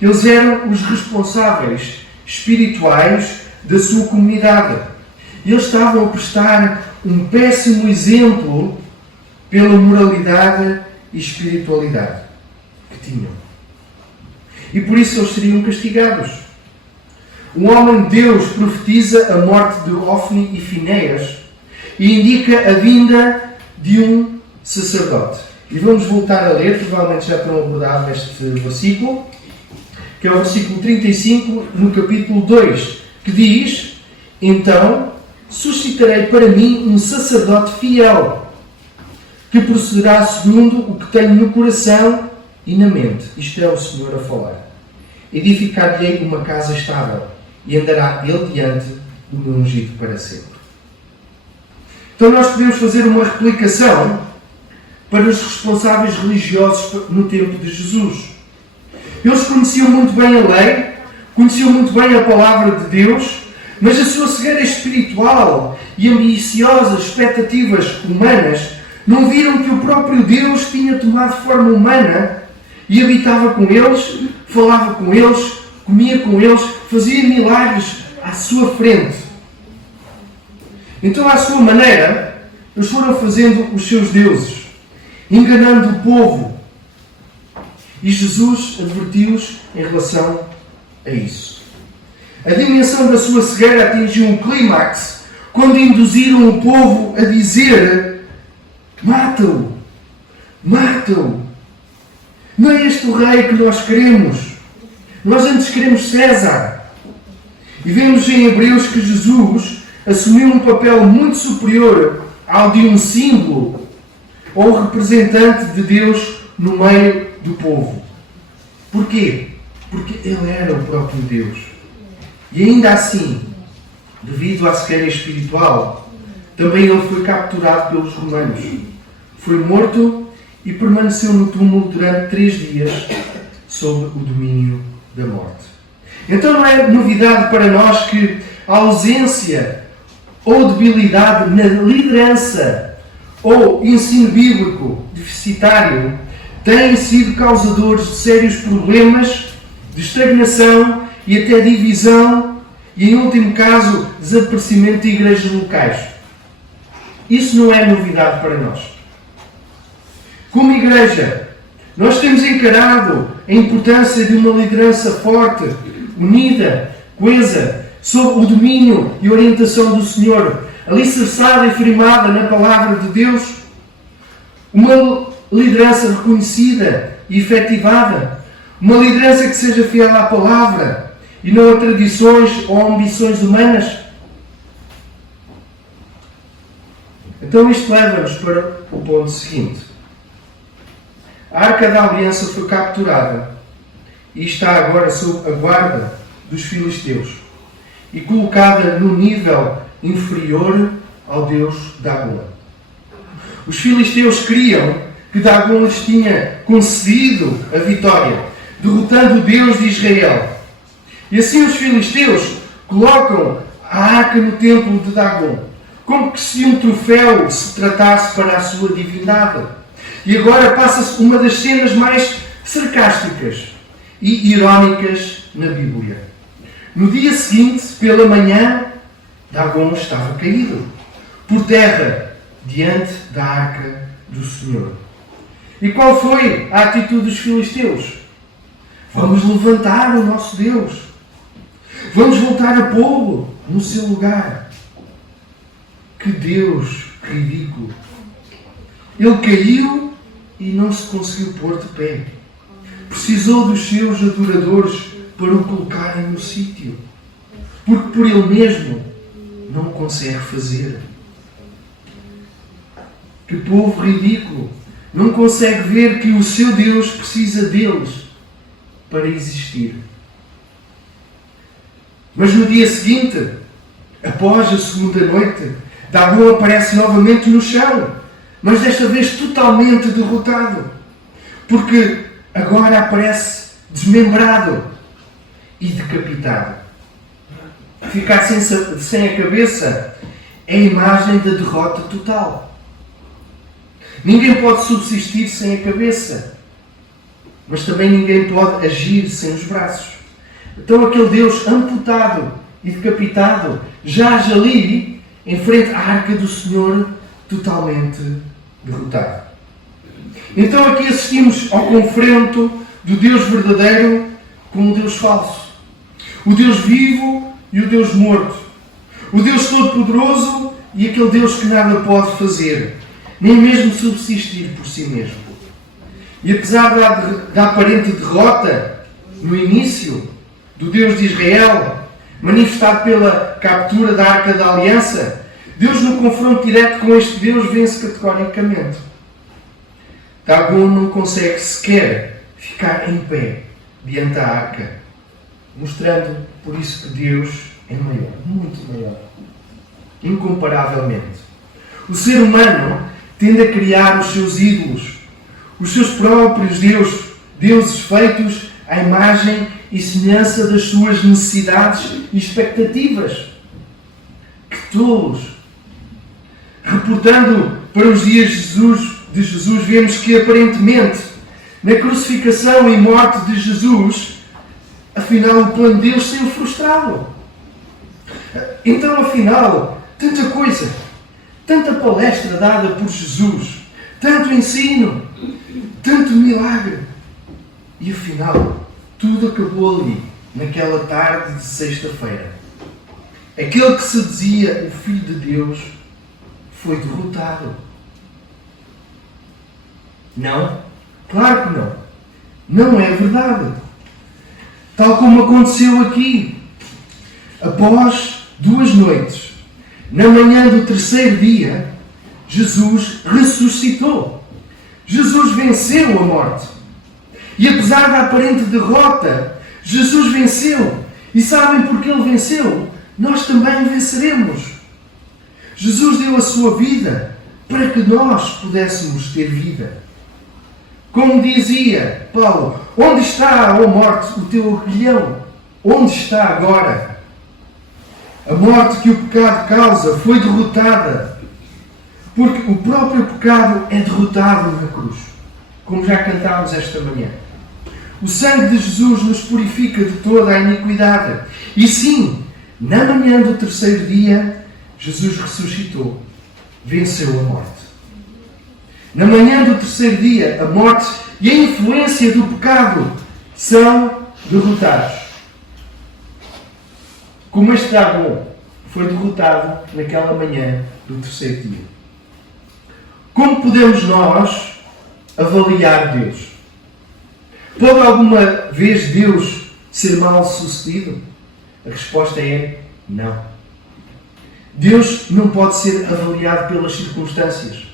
Eles eram os responsáveis espirituais da sua comunidade. Eles estavam a prestar um péssimo exemplo pela moralidade e espiritualidade que tinham. E por isso eles seriam castigados. Um homem de Deus profetiza a morte de Ofni e Finéias e indica a vinda de um sacerdote. E vamos voltar a ler, provavelmente já estão abordados este versículo, que é o versículo 35, no capítulo 2, que diz: Então suscitarei para mim um sacerdote fiel, que procederá segundo o que tenho no coração e na mente. Isto é o Senhor a falar. Edificar-lhe uma casa estável, e andará ele diante do meu ungido para sempre. Então nós podemos fazer uma replicação para os responsáveis religiosos no tempo de Jesus. Eles conheciam muito bem a lei, conheciam muito bem a palavra de Deus, mas a sua cegueira espiritual e ambiciosas expectativas humanas não viram que o próprio Deus tinha tomado forma humana e habitava com eles, falava com eles, comia com eles, fazia milagres à sua frente. Então, à sua maneira, eles foram fazendo os seus deuses, enganando o povo. E Jesus advertiu-os em relação a isso. A dimensão da sua cegueira atingiu um clímax quando induziram o povo a dizer: mata-o, mata-o. Não é este o rei que nós queremos. Nós antes queremos César. E vemos em Hebreus que Jesus assumiu um papel muito superior ao de um símbolo ou representante de Deus no meio do povo. Porquê? Porque ele era o próprio Deus. E ainda assim, devido à cegueira espiritual, também ele foi capturado pelos romanos. Foi morto e permaneceu no túmulo durante 3 dias sob o domínio da morte. Então não é novidade para nós que a ausência ou debilidade na liderança ou ensino bíblico deficitário têm sido causadores de sérios problemas de estagnação e até divisão e, em último caso, desaparecimento de igrejas locais. Isso não é novidade para nós. Como igreja, nós temos encarado a importância de uma liderança forte, unida, coesa, sob o domínio e orientação do Senhor, alicerçada e firmada na palavra de Deus, uma liderança reconhecida e efetivada, uma liderança que seja fiel à palavra e não a tradições ou ambições humanas. Então isto leva-nos para o ponto seguinte. A Arca da Aliança foi capturada e está agora sob a guarda dos filisteus e colocada no nível inferior ao deus Dagon. Os filisteus criam que Dagon lhes tinha concedido a vitória, derrotando o Deus de Israel. E assim os filisteus colocam a arca no templo de Dagon, como que se um troféu se tratasse para a sua divindade. E agora passa-se uma das cenas mais sarcásticas e irónicas na Bíblia. No dia seguinte, pela manhã, Dagon estava caído, por terra, diante da arca do Senhor. E qual foi a atitude dos filisteus? Vamos levantar o nosso Deus. Vamos voltar a pô-lo no seu lugar. Que Deus ridículo! Ele caiu e não se conseguiu pôr de pé. Precisou dos seus adoradores para o colocarem no sítio. Porque por ele mesmo não consegue fazer. Que povo ridículo! Não consegue ver que o seu Deus precisa deles para existir. Mas no dia seguinte, após a segunda noite, Dagon aparece novamente no chão, mas desta vez totalmente derrotado, porque agora aparece desmembrado e decapitado. Ficar sem a cabeça é a imagem da derrota total. Ninguém pode subsistir sem a cabeça, mas também ninguém pode agir sem os braços. Então aquele Deus amputado e decapitado jaz ali, em frente à arca do Senhor, totalmente derrotado. Então aqui assistimos ao confronto do Deus verdadeiro com o Deus falso. O Deus vivo e o Deus morto. O Deus todo-poderoso e aquele Deus que nada pode fazer, nem mesmo subsistir por si mesmo. E apesar da aparente derrota no início do Deus de Israel, manifestado pela captura da Arca da Aliança, Deus no confronto direto com este Deus vence categoricamente. Dagon não consegue sequer ficar em pé diante da Arca, mostrando por isso que Deus é maior, muito maior, incomparavelmente. O ser humano tende a criar os seus ídolos, os seus próprios deuses feitos à imagem e semelhança das suas necessidades e expectativas. Que tolos! Reportando para os dias de Jesus, vemos que aparentemente, na crucificação e morte de Jesus, afinal o plano de Deus saiu frustrado. Então, afinal, tanta coisa, tanta palestra dada por Jesus, tanto ensino, tanto milagre. E afinal, tudo acabou ali, naquela tarde de sexta-feira. Aquele que se dizia o Filho de Deus foi derrotado. Não? Claro que não. Não é verdade. Tal como aconteceu aqui. Após 2 noites, na manhã do 3º dia, Jesus ressuscitou. Jesus venceu a morte. E apesar da aparente derrota, Jesus venceu. E sabem porque Ele venceu? Nós também venceremos. Jesus deu a sua vida para que nós pudéssemos ter vida. Como dizia Paulo, onde está, ó morte, o teu aguilhão? Onde está agora? A morte que o pecado causa foi derrotada, porque o próprio pecado é derrotado na cruz, como já cantámos esta manhã. O sangue de Jesus nos purifica de toda a iniquidade. E sim, na manhã do terceiro dia, Jesus ressuscitou, venceu a morte. Na manhã do terceiro dia, a morte e a influência do pecado são derrotados. Como este dragão foi derrotado naquela manhã do terceiro dia. Como podemos nós avaliar Deus? Pode alguma vez Deus ser mal sucedido? A resposta é não. Deus não pode ser avaliado pelas circunstâncias.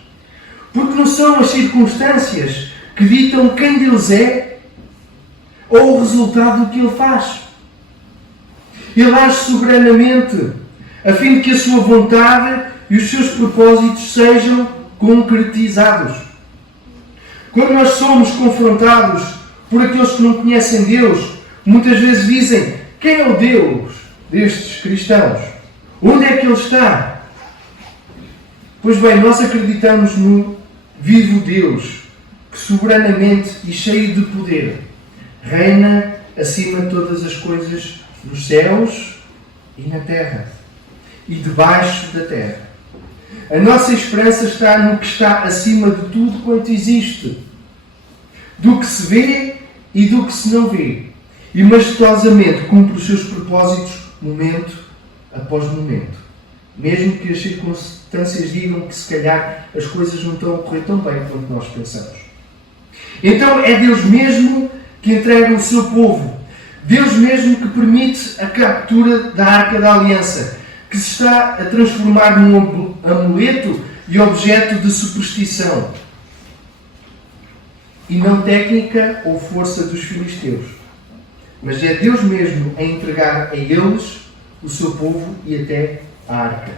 Porque não são as circunstâncias que ditam quem Deus é ou o resultado do que Ele faz. Ele age soberanamente, a fim de que a sua vontade e os seus propósitos sejam concretizados. Quando nós somos confrontados por aqueles que não conhecem Deus, muitas vezes dizem: quem é o Deus destes cristãos? Onde é que Ele está? Pois bem, nós acreditamos no vivo Deus, que soberanamente e cheio de poder reina acima de todas as coisas nos céus e na terra e debaixo da terra. A nossa esperança está no que está acima de tudo quanto existe, do que se vê e do que se não vê, e majestosamente cumpre os seus propósitos momento após momento, mesmo que as circunstâncias digam que se calhar as coisas não estão a correr tão bem quanto nós pensamos. Então é Deus mesmo que entrega o seu povo, Deus mesmo que permite a captura da Arca da Aliança, que se está a transformar num amuleto e objeto de superstição, e não técnica ou força dos filisteus. Mas é Deus mesmo a entregar a eles o seu povo e até a arca.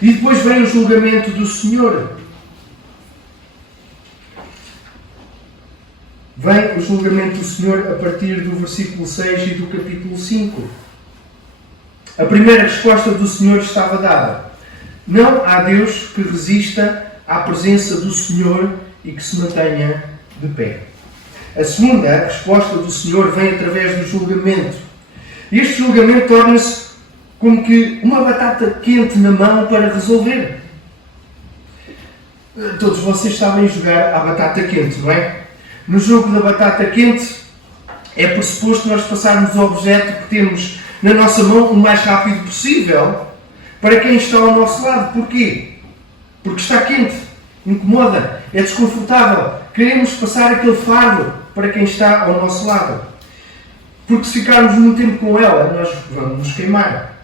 E depois vem o julgamento do Senhor. Vem o julgamento do Senhor a partir do versículo 6 e do capítulo 5. A primeira resposta do Senhor estava dada. Não há Deus que resista à presença do Senhor e que se mantenha de pé. A segunda resposta do Senhor vem através do julgamento. Este julgamento torna-se como que uma batata quente na mão para resolver. Todos vocês sabem jogar à batata quente, não é? No jogo da batata quente é pressuposto nós passarmos o objeto que temos na nossa mão o mais rápido possível para quem está ao nosso lado. Porquê? Porque está quente, incomoda, é desconfortável. Queremos passar aquele fardo para quem está ao nosso lado. Porque se ficarmos muito tempo com ela, nós vamos nos queimar.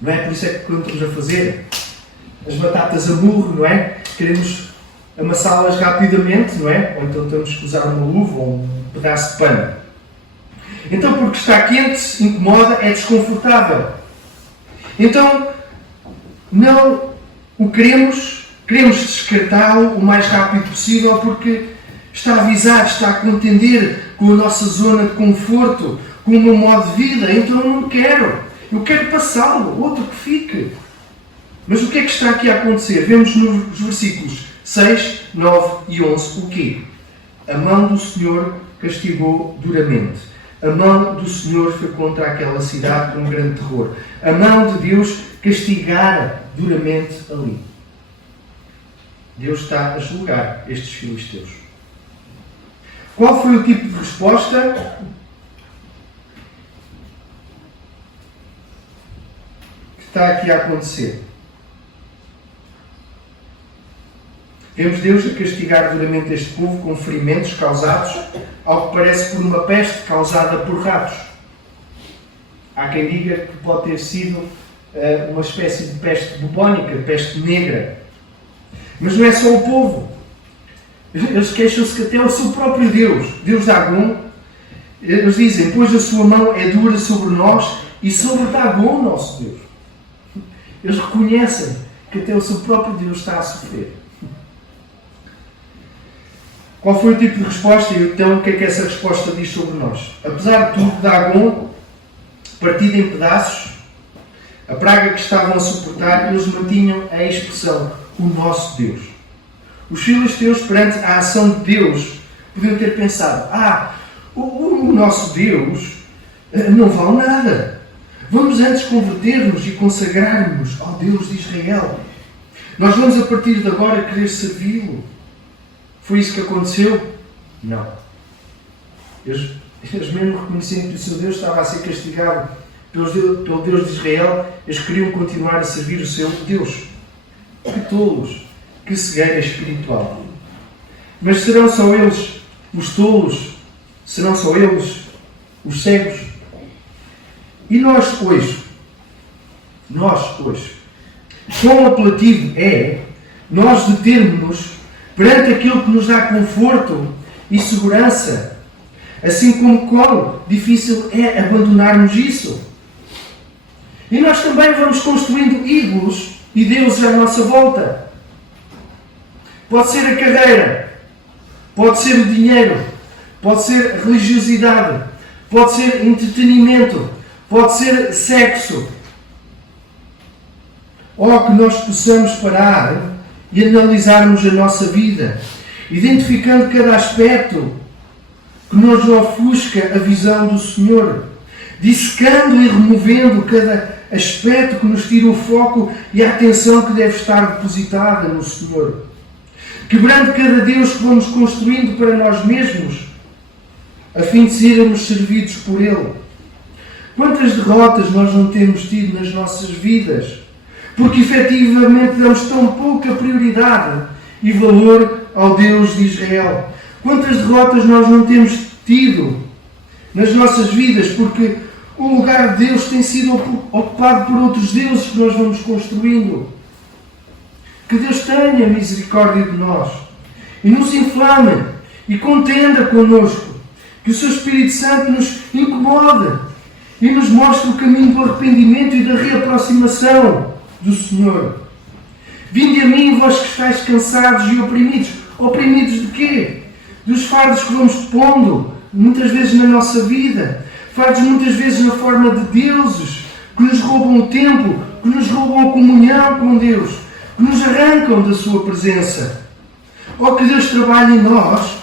Não é? Por isso é que quando estamos a fazer as batatas a burro, não é? Queremos amassá-las rapidamente, não é? Ou então temos que usar uma luva ou um pedaço de pano. Então, porque está quente, incomoda, é desconfortável. Então, não o queremos descartá-lo o mais rápido possível porque está avisado, está a contender com a nossa zona de conforto, com o meu modo de vida. Então, eu não quero. Eu quero passá-lo, outro que fique. Mas o que é que está aqui a acontecer? Vemos nos versículos 6, 9 e 11 o quê? A mão do Senhor castigou duramente. A mão do Senhor foi contra aquela cidade com grande terror. A mão de Deus castigara duramente ali. Deus está a julgar estes filisteus. Qual foi o tipo de resposta? Que está aqui a acontecer. Vemos Deus a castigar duramente este povo com ferimentos causados, ao que parece, por uma peste causada por ratos. Há quem diga que pode ter sido uma espécie de peste bubónica, peste negra. Mas não é só o povo. Eles queixam-se que até o seu próprio Deus, Deus Dagon, eles dizem: pois a sua mão é dura sobre nós e sobre Dagon, nosso Deus. Eles reconhecem que até o seu próprio Deus está a sofrer. Qual foi o tipo de resposta? E então, o que é que essa resposta diz sobre nós? Apesar de tudo, Dagon, partido em pedaços, a praga que estavam a suportar, eles mantinham a expressão: o nosso Deus. Os filisteus, perante a ação de Deus, Podiam ter pensado, o nosso Deus não vale nada. Vamos antes converter-nos e consagrar-nos ao Deus de Israel. Nós vamos a partir de agora querer servi-lo. Foi isso que aconteceu? Não. Eles mesmo reconhecendo que o seu Deus estava a ser castigado pelo Deus de Israel, eles queriam continuar a servir o seu Deus. Que tolos, que cegueira espiritual. Mas serão só eles os tolos? Serão só eles os cegos? E nós hoje, quão apelativo é nós determos-nos perante aquilo que nos dá conforto e segurança, assim como quão difícil é abandonarmos isso. E nós também vamos construindo ídolos e deuses à nossa volta. Pode ser a carreira, pode ser o dinheiro, pode ser a religiosidade, pode ser entretenimento, pode ser sexo. Ou que nós possamos parar e analisarmos a nossa vida, identificando cada aspecto que nos ofusca a visão do Senhor, dissecando e removendo cada aspecto que nos tira o foco e a atenção que deve estar depositada no Senhor, quebrando cada Deus que vamos construindo para nós mesmos, a fim de sermos servidos por Ele. Quantas derrotas nós não temos tido nas nossas vidas, porque efetivamente damos tão pouca prioridade e valor ao Deus de Israel. Quantas derrotas nós não temos tido nas nossas vidas, porque o lugar de Deus tem sido ocupado por outros deuses que nós vamos construindo. Que Deus tenha misericórdia de nós e nos inflame e contenda connosco. Que o seu Espírito Santo nos incomode e nos mostre o caminho do arrependimento e da reaproximação do Senhor. Vinde a mim, vós que estáis cansados e oprimidos. Oprimidos de quê? Dos fardos que vamos pondo, muitas vezes na nossa vida. Fardos muitas vezes na forma de deuses, que nos roubam o tempo, que nos roubam a comunhão com Deus, que nos arrancam da sua presença. Ou que Deus trabalhe em nós,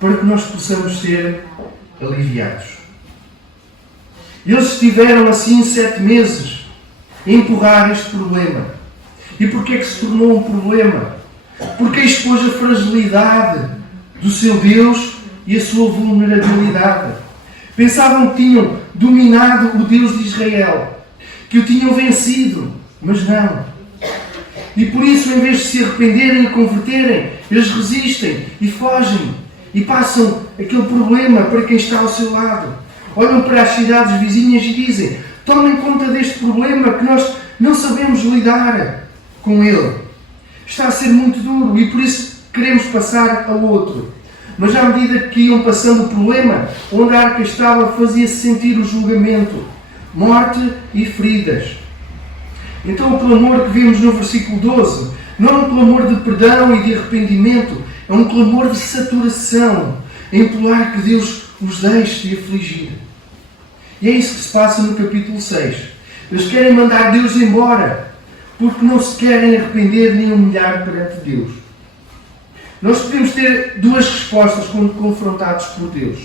para que nós possamos ser aliviados. Eles estiveram assim 7 meses a empurrar este problema. E porquê é que se tornou um problema? Porque expôs a fragilidade do seu Deus e a sua vulnerabilidade. Pensavam que tinham dominado o Deus de Israel, que o tinham vencido, mas não. E por isso, em vez de se arrependerem e converterem, eles resistem e fogem e passam aquele problema para quem está ao seu lado. Olham para as cidades vizinhas e dizem: tomem conta deste problema que nós não sabemos lidar com ele. Está a ser muito duro e por isso queremos passar ao outro. Mas à medida que iam passando o problema, onde a arca estava, fazia-se sentir o julgamento, morte e feridas. Então o clamor que vimos no versículo 12 não é um clamor de perdão e de arrependimento, é um clamor de saturação, a implorar que Deus os deixe de afligir. E é isso que se passa no capítulo 6. Eles querem mandar Deus embora, porque não se querem arrepender nem humilhar perante Deus. Nós podemos ter 2 respostas quando confrontados por Deus.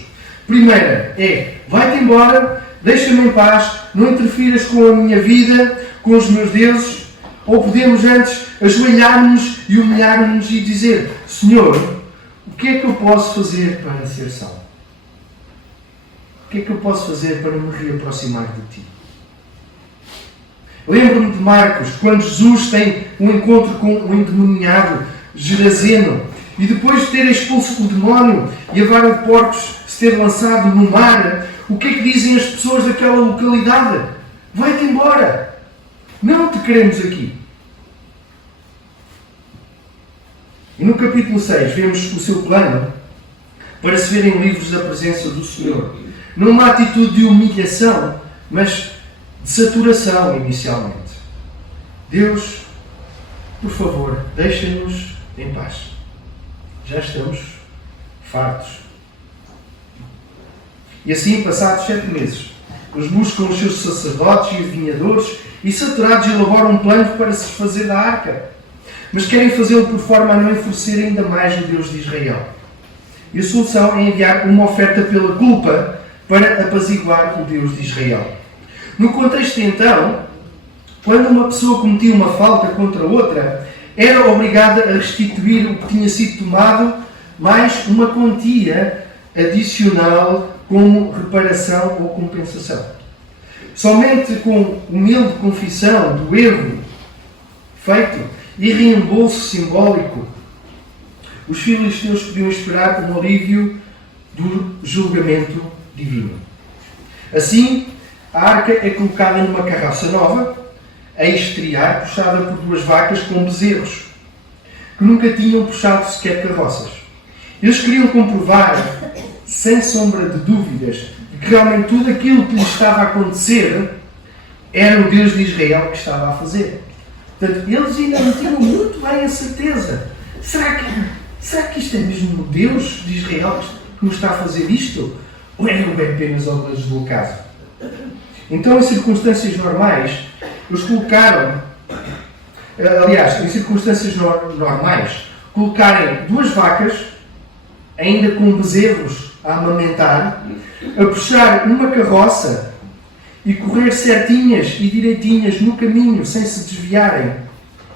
Primeira é: vai-te embora, deixa-me em paz, não interfiras com a minha vida, com os meus deuses. Ou podemos antes ajoelhar-nos e humilhar-nos e dizer: Senhor, o que é que eu posso fazer para ser salvo? O que é que eu posso fazer para me reaproximar de Ti? Lembro-me de Marcos, quando Jesus tem um encontro com um endemoniado Geraseno, e depois de ter expulso o demónio e a vara de porcos se ter lançado no mar, o que é que dizem as pessoas daquela localidade? Vai-te embora! Não te queremos aqui. E no capítulo 6 vemos o seu plano para se verem livres da presença do Senhor. Numa atitude de humilhação, mas de saturação inicialmente. Deus, por favor, deixa-nos em paz. Já estamos fartos. E assim, passados 7 meses, eles buscam os seus sacerdotes e adivinhadores e, saturados, elaboram um plano para se desfazer da arca. Mas querem fazê-lo por forma a não enfurecer ainda mais o Deus de Israel. E a solução é enviar uma oferta pela culpa para apaziguar o Deus de Israel. No contexto então, quando uma pessoa cometia uma falta contra outra, era obrigada a restituir o que tinha sido tomado, mais uma quantia adicional como reparação ou compensação. Somente com humilde confissão do erro feito e reembolso simbólico, os filisteus podiam esperar um alívio do julgamento divino. Assim, a arca é colocada numa carroça nova, a estrear, puxada por 2 vacas com bezerros, que nunca tinham puxado sequer carroças. Eles queriam comprovar, sem sombra de dúvidas, que realmente tudo aquilo que lhes estava a acontecer era o Deus de Israel que estava a fazer. Portanto, eles ainda não tinham muito bem a certeza. Será que isto é mesmo o Deus de Israel que nos está a fazer isto? Ou é apenas obras do acaso? Então, em circunstâncias normais, eles colocaram, em circunstâncias normais, colocarem 2 vacas, ainda com bezerros a amamentar, a puxar uma carroça e correr certinhas e direitinhas no caminho, sem se desviarem,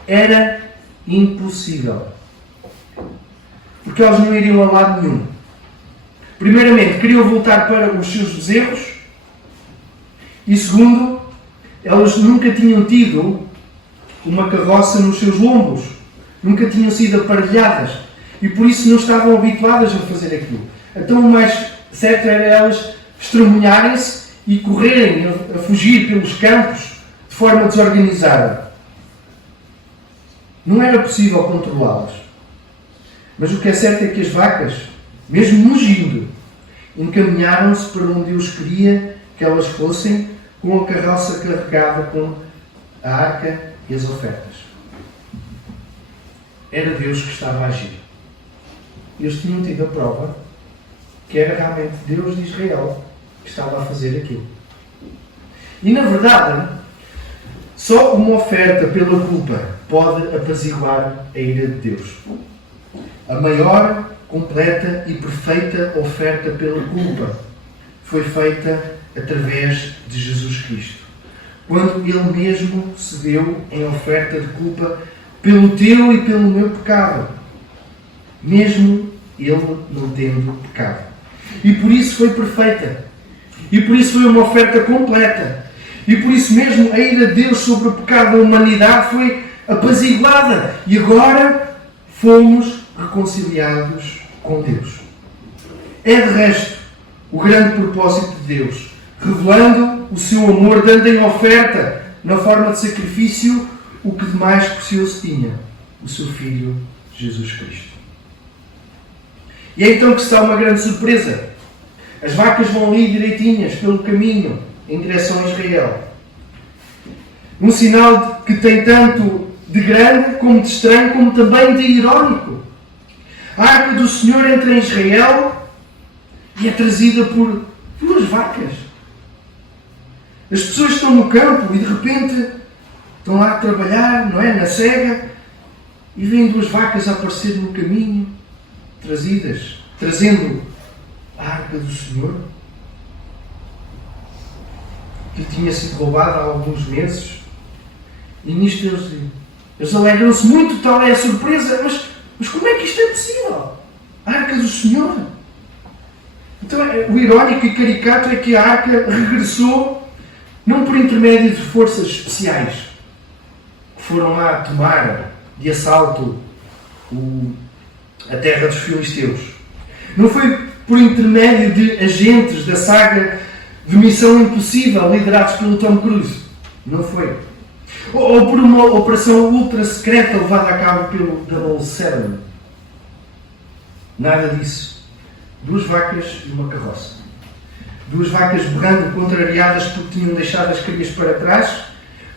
era impossível. Porque eles não iriam a lado nenhum. Primeiramente, queriam voltar para os seus bezerros. E segundo, elas nunca tinham tido uma carroça nos seus lombos. Nunca tinham sido aparelhadas. E por isso não estavam habituadas a fazer aquilo. Então o mais certo era elas estremunharem-se e correrem a fugir pelos campos de forma desorganizada. Não era possível controlá-las. Mas o que é certo é que as vacas, mesmo mugindo, encaminharam-se para onde Deus queria que elas fossem, com a carroça carregada com a arca e as ofertas. Era Deus que estava a agir. Eles tinham tido a prova que era realmente Deus de Israel que estava a fazer aquilo. E na verdade, só uma oferta pela culpa pode apaziguar a ira de Deus. A maior, completa e perfeita oferta pela culpa foi feita através de Jesus Cristo, quando Ele mesmo se deu em oferta de culpa pelo teu e pelo meu pecado, mesmo Ele não tendo pecado. E por isso foi perfeita. E por isso foi uma oferta completa. E por isso mesmo a ira de Deus sobre o pecado da humanidade foi apaziguada. E agora fomos reconciliados com Deus. É de resto o grande propósito de Deus, revelando o seu amor, dando em oferta, na forma de sacrifício, o que de mais precioso tinha, o seu Filho Jesus Cristo. E é então que se dá uma grande surpresa. As vacas vão ali direitinhas pelo caminho em direção a Israel. Um sinal que tem tanto de grande, como de estranho, como também de irónico. A arca do Senhor entra em Israel e é trazida por 2 vacas. As pessoas estão no campo e de repente estão lá a trabalhar, não é? Na cega, e vêm 2 vacas a aparecer no caminho, trazendo a arca do Senhor, que lhe tinha sido roubada há alguns meses. E nisto eles alegram-se muito, tal é a surpresa, mas como é que isto é possível? A arca do Senhor? Então o irónico e caricato é que a arca regressou não por intermédio de forças especiais que foram lá tomar de assalto a terra dos filisteus. Não foi por intermédio de agentes da saga de Missão Impossível liderados pelo Tom Cruise. Não foi. Ou por uma operação ultra secreta levada a cabo pelo 007. Nada disso. 2 vacas e uma carroça. 2 vacas berrando, contrariadas porque tinham deixado as crias para trás,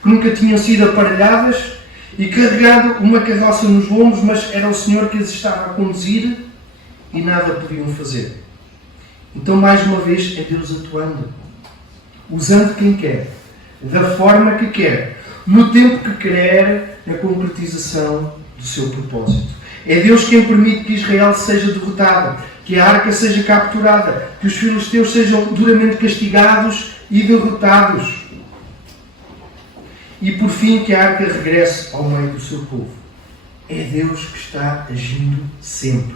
que nunca tinham sido aparelhadas, e carregando uma carroça nos lombos, mas era o Senhor que as estava a conduzir e nada podiam fazer. Então, mais uma vez, é Deus atuando, usando quem quer, da forma que quer, no tempo que quer, na concretização do seu propósito. É Deus quem permite que Israel seja derrotado, que que a arca seja capturada, que os filisteus sejam duramente castigados e derrotados. E por fim que a arca regresse ao meio do seu povo. É Deus que está agindo sempre.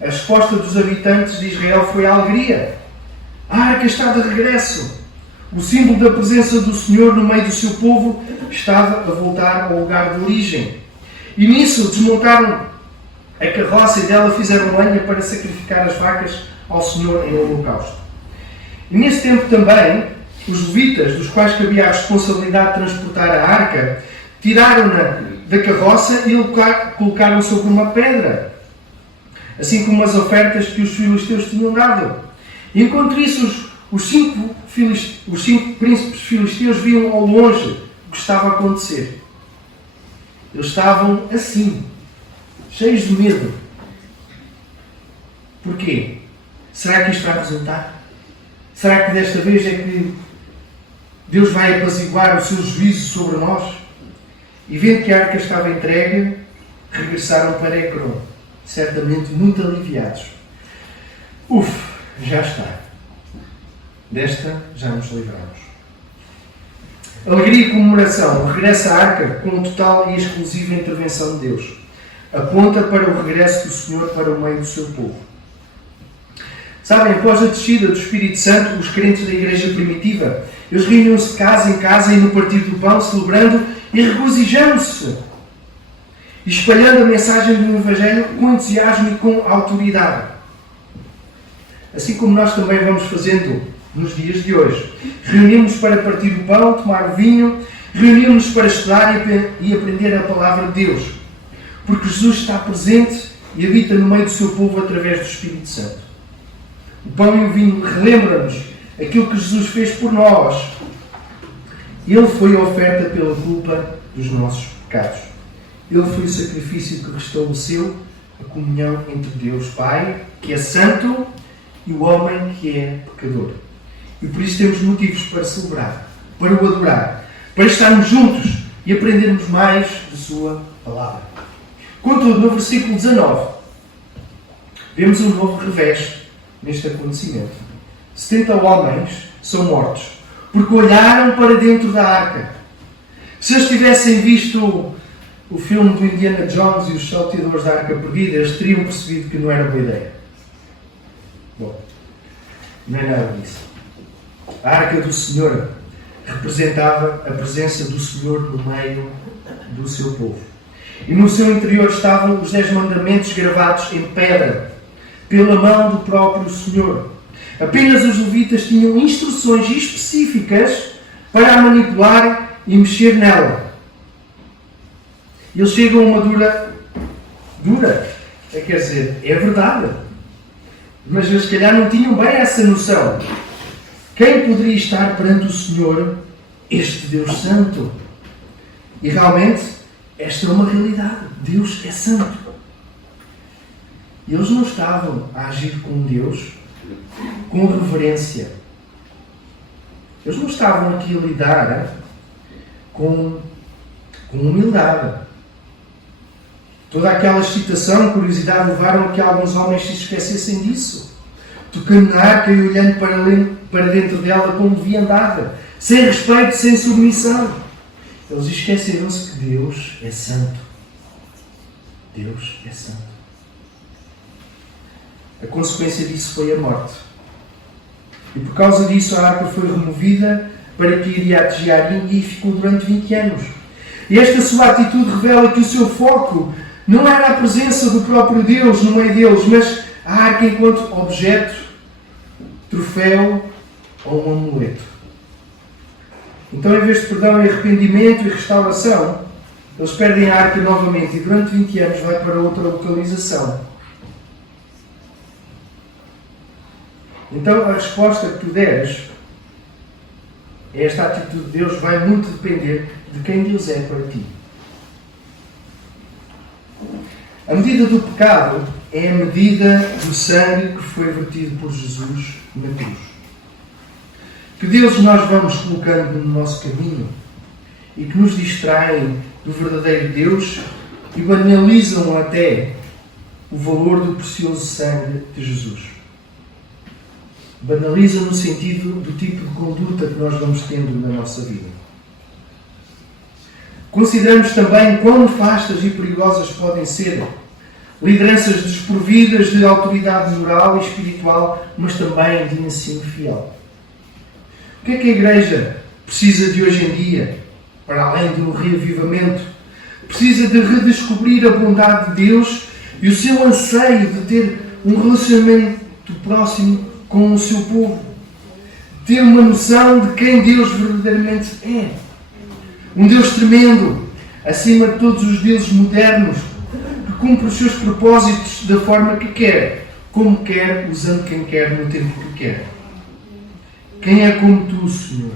A resposta dos habitantes de Israel foi a alegria. A arca está de regresso. O símbolo da presença do Senhor no meio do seu povo estava a voltar ao lugar de origem. E nisso desmontaram a carroça e dela fizeram lenha para sacrificar as vacas ao Senhor em holocausto. E nesse tempo também, os levitas, dos quais cabia a responsabilidade de transportar a arca, tiraram-na da carroça e colocaram sobre uma pedra, assim como as ofertas que os filisteus tinham dado. Enquanto isso, os cinco príncipes filisteus viam ao longe o que estava a acontecer. Eles estavam assim, cheios de medo. Porquê? Será que isto vai resultar? Será que desta vez é que Deus vai apaziguar o seu juízo sobre nós? E vendo que a arca estava entregue, regressaram para Ecrón, certamente muito aliviados. Já está. Desta já nos livramos. Alegria e comemoração. Regressa à arca com total e exclusiva intervenção de Deus. Aponta para o regresso do Senhor para o meio do seu povo. Sabem, após a descida do Espírito Santo, os crentes da igreja primitiva, eles reuniam-se de casa em casa e no partir do pão, celebrando e regozijando-se, e espalhando a mensagem do Evangelho com entusiasmo e com autoridade. Assim como nós também vamos fazendo nos dias de hoje. Reunimos para partir o pão, tomar o vinho, reunimos para estudar e aprender a palavra de Deus. Porque Jesus está presente e habita no meio do seu povo através do Espírito Santo. O pão e o vinho relembram-nos aquilo que Jesus fez por nós. Ele foi a oferta pela culpa dos nossos pecados. Ele foi o sacrifício que restabeleceu a comunhão entre Deus Pai, que é santo, e o homem, que é pecador. E por isso temos motivos para celebrar, para o adorar, para estarmos juntos e aprendermos mais de sua palavra. Contudo, no versículo 19, vemos um novo revés neste acontecimento. 70 homens são mortos, porque olharam para dentro da arca. Se eles tivessem visto o filme do Indiana Jones e os salteadores da Arca Perdida, eles teriam percebido que não era boa ideia. Bom, não é nada disso. A Arca do Senhor representava a presença do Senhor no meio do seu povo. E no seu interior estavam os 10 mandamentos gravados em pedra, pela mão do próprio Senhor. Apenas os levitas tinham instruções específicas para a manipular e mexer nela. Eles chegam a uma dura, quer dizer, é verdade. Mas eles, se calhar, não tinham bem essa noção. Quem poderia estar perante o Senhor, este Deus Santo? E realmente, esta é uma realidade. Deus é santo. E eles não estavam a agir com Deus com reverência. Eles não estavam aqui a lidar com humildade. Toda aquela excitação, curiosidade levaram a que alguns homens se esquecessem disso. Tocando na arca e olhando para dentro dela como leviandade, sem respeito, sem submissão. Eles esqueceram-se que Deus é santo. Deus é santo. A consequência disso foi a morte. E por causa disso a arca foi removida para que iria atingir a Índia e ficou durante 20 anos. E esta sua atitude revela que o seu foco não era a presença do próprio Deus no meio deles, mas a arca enquanto objeto, troféu ou um amuleto. Então, em vez de perdão e arrependimento e restauração, eles perdem a arca novamente e durante 20 anos vai para outra localização. Então, a resposta que tu deres a esta atitude de Deus vai muito depender de quem Deus é para ti. A medida do pecado é a medida do sangue que foi vertido por Jesus na cruz. Que Deus nós vamos colocando no nosso caminho e que nos distraem do verdadeiro Deus e banalizam até o valor do precioso sangue de Jesus. Banalizam no sentido do tipo de conduta que nós vamos tendo na nossa vida. Consideramos também quão nefastas e perigosas podem ser lideranças desprovidas de autoridade moral e espiritual, mas também de ensino fiel. O que é que a Igreja precisa de hoje em dia, para além do reavivamento? Precisa de redescobrir a bondade de Deus e o seu anseio de ter um relacionamento próximo com o seu povo. Ter uma noção de quem Deus verdadeiramente é. Um Deus tremendo, acima de todos os deuses modernos, que cumpre os seus propósitos da forma que quer, como quer, usando quem quer, no tempo que quer. Quem é como tu, Senhor,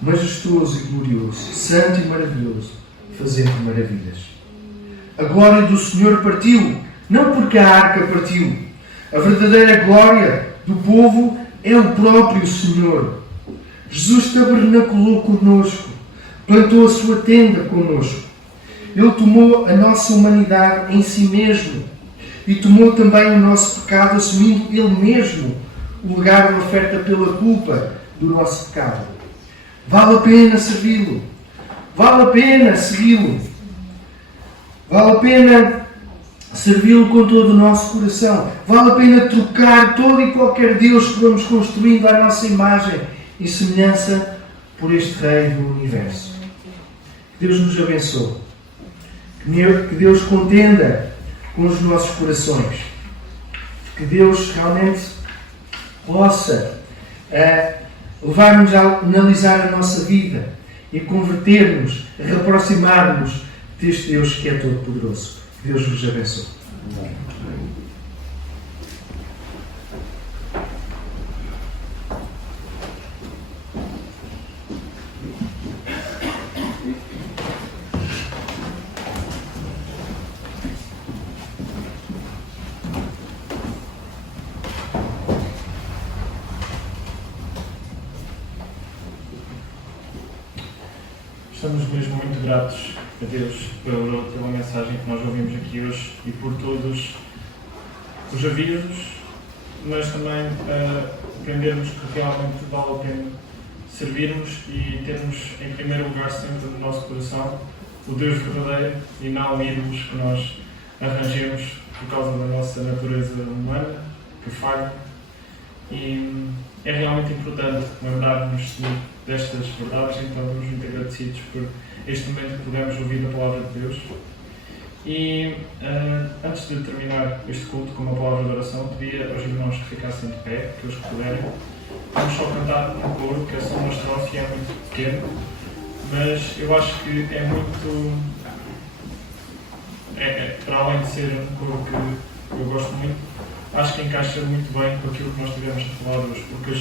majestoso e glorioso, santo e maravilhoso, fazendo maravilhas. A glória do Senhor partiu, não porque a arca partiu. A verdadeira glória do povo é o próprio Senhor. Jesus tabernaculou conosco, plantou a sua tenda conosco. Ele tomou a nossa humanidade em si mesmo e tomou também o nosso pecado, assumindo Ele mesmo o lugar de oferta pela culpa do nosso pecado. Vale a pena servi-lo. Vale a pena segui-lo. Vale a pena servi-lo com todo o nosso coração. Vale a pena trocar todo e qualquer Deus que vamos construindo à nossa imagem e semelhança por este Rei do Universo. Que Deus nos abençoe. Que Deus contenda com os nossos corações. Que Deus realmente possa levar-nos a analisar a nossa vida e converter-nos, a reaproximar-nos deste Deus que é todo-poderoso. Que Deus vos abençoe. Estamos mesmo muito gratos a Deus pela mensagem que nós ouvimos aqui hoje e por todos os avisos, mas também aprendermos que realmente vale a pena servirmos e termos em primeiro lugar sempre no nosso coração o Deus verdadeiro e não ídolos que nós arranjemos por causa da nossa natureza humana, que falha. E é realmente importante lembrarmos destas verdades, então estamos muito agradecidos por este momento que pudemos ouvir a Palavra de Deus. E antes de terminar este culto com uma palavra de oração, pedia aos irmãos que ficassem de pé, que os que puderem. Vamos só cantar um coro, que é só uma estrofe, é muito pequeno, mas eu acho que é muito... para além de ser um coro que eu gosto muito, acho que encaixa muito bem com aquilo que nós tivemos a falar hoje, porque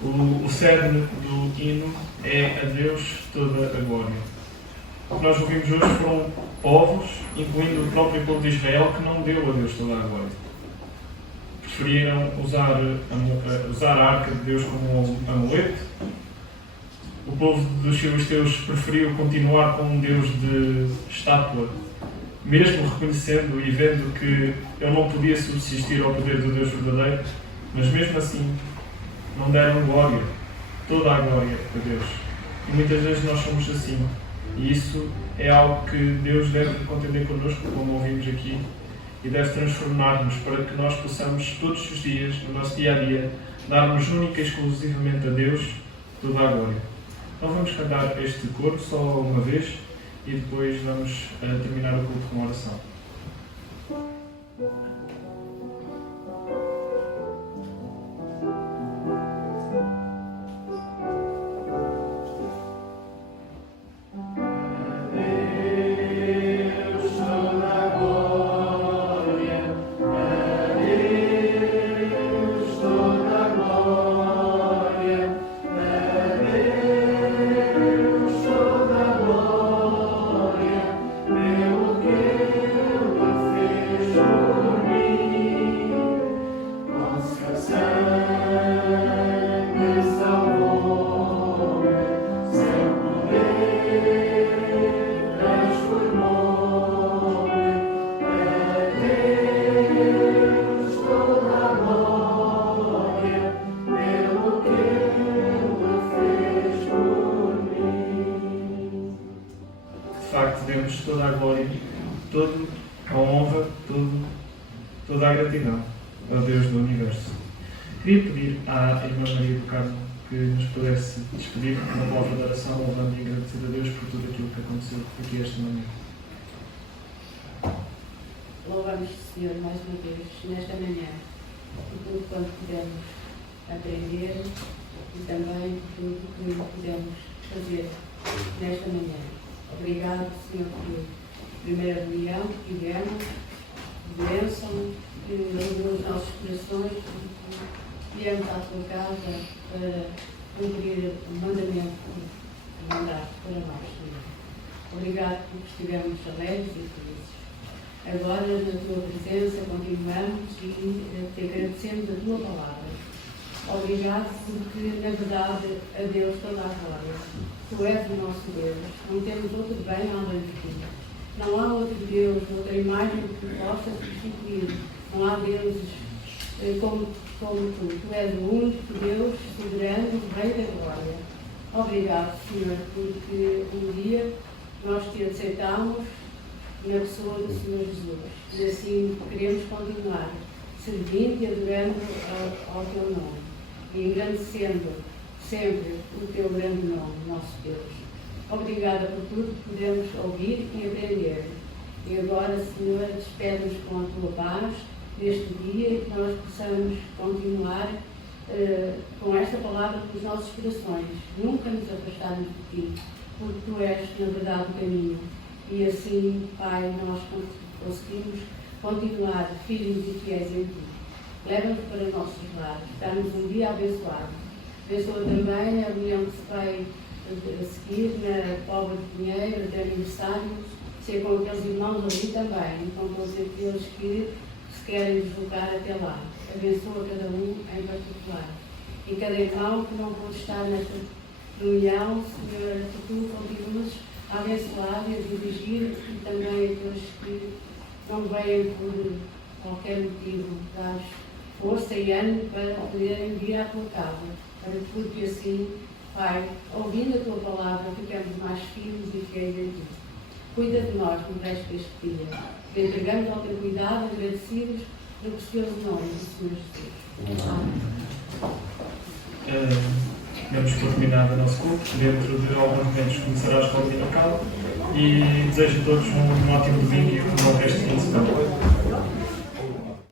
o cerne do hino é a Deus toda a glória. O que nós ouvimos hoje foram povos, incluindo o próprio povo de Israel, que não deu a Deus toda a glória. Preferiram usar a arca de Deus como um amuleto. O povo dos filisteus preferiu continuar com um Deus de estátua, mesmo reconhecendo e vendo que ele não podia subsistir ao poder do Deus verdadeiro, mas mesmo assim não deram glória, toda a glória a Deus. E muitas vezes nós somos assim. E isso é algo que Deus deve contender connosco, como ouvimos aqui, e deve transformar-nos para que nós possamos todos os dias, no nosso dia-a-dia, darmos única e exclusivamente a Deus toda a glória. Então vamos cantar este coro só uma vez e depois vamos terminar o culto com oração. Por mim. de facto demos toda a glória, toda a honra, toda a gratidão ao Deus do Universo. Queria pedir à Irmã Maria do Carmo que nos pudesse despedir com uma palavra de oração, louvando e agradecendo a Deus por tudo aquilo que aconteceu aqui esta manhã. Louvamos o Senhor mais uma vez nesta manhã por tudo quanto pudemos aprender e também por tudo que pudemos fazer nesta manhã. Obrigado, Senhor, por primeira reunião que tivemos, bênção, que iluminou os nossos corações e viemos à tua casa para cumprir o mandamento que mandaste para nós, Senhor. Obrigado porque estivemos alegres e felizes. Agora, na tua presença, continuamos e te agradecemos a tua palavra. Obrigado porque, na verdade, a Deus toda a glória. Tu és o nosso Deus. Não temos outro bem além de ti. Não há outro Deus, outra imagem que possa substituir. Não há deuses como tu. Tu és o único Deus soberano, Rei da glória. Obrigado, Senhor, porque um dia nós te aceitamos na pessoa do Senhor Jesus. E assim queremos continuar servindo e adorando ao teu nome e engrandecendo sempre o teu grande nome, nosso Deus. Obrigada por tudo que podemos ouvir e aprender. E agora, Senhor, despede-nos com a tua paz neste dia e que nós possamos continuar com esta palavra nos nossos corações. Nunca nos afastarmos de ti, porque tu és, na verdade, o caminho. E assim, Pai, nós conseguimos continuar firmes e fiéis em ti. Leva-nos para nossos lares, dá-nos um dia abençoado. Abençoa também a reunião que se vai a seguir na Póvoa de Pinheiro, de aniversário, ser com aqueles irmãos ali também, e com todos aqueles que se querem deslocar até lá. Abençoa cada um em particular. E cada irmão que não pôde estar nesta reunião, Senhor, que tu continuas a abençoar e a dirigir, e também aqueles que não vêm por qualquer motivo, dás força e ânimo para poderem vir à tua casa, para que assim, Pai, ouvindo a tua palavra, ficamos mais firmes e fiéis em ti. Cuida de nós no resto deste dia. Te entregamos ao teu cuidado, agradecidos no precioso nome do Senhor Jesus. Amém. Demos por terminado o nosso culto. Dentro de alguns momentos começará a escola dominical e desejo a todos um ótimo domingo e um bom resto de fim de semana.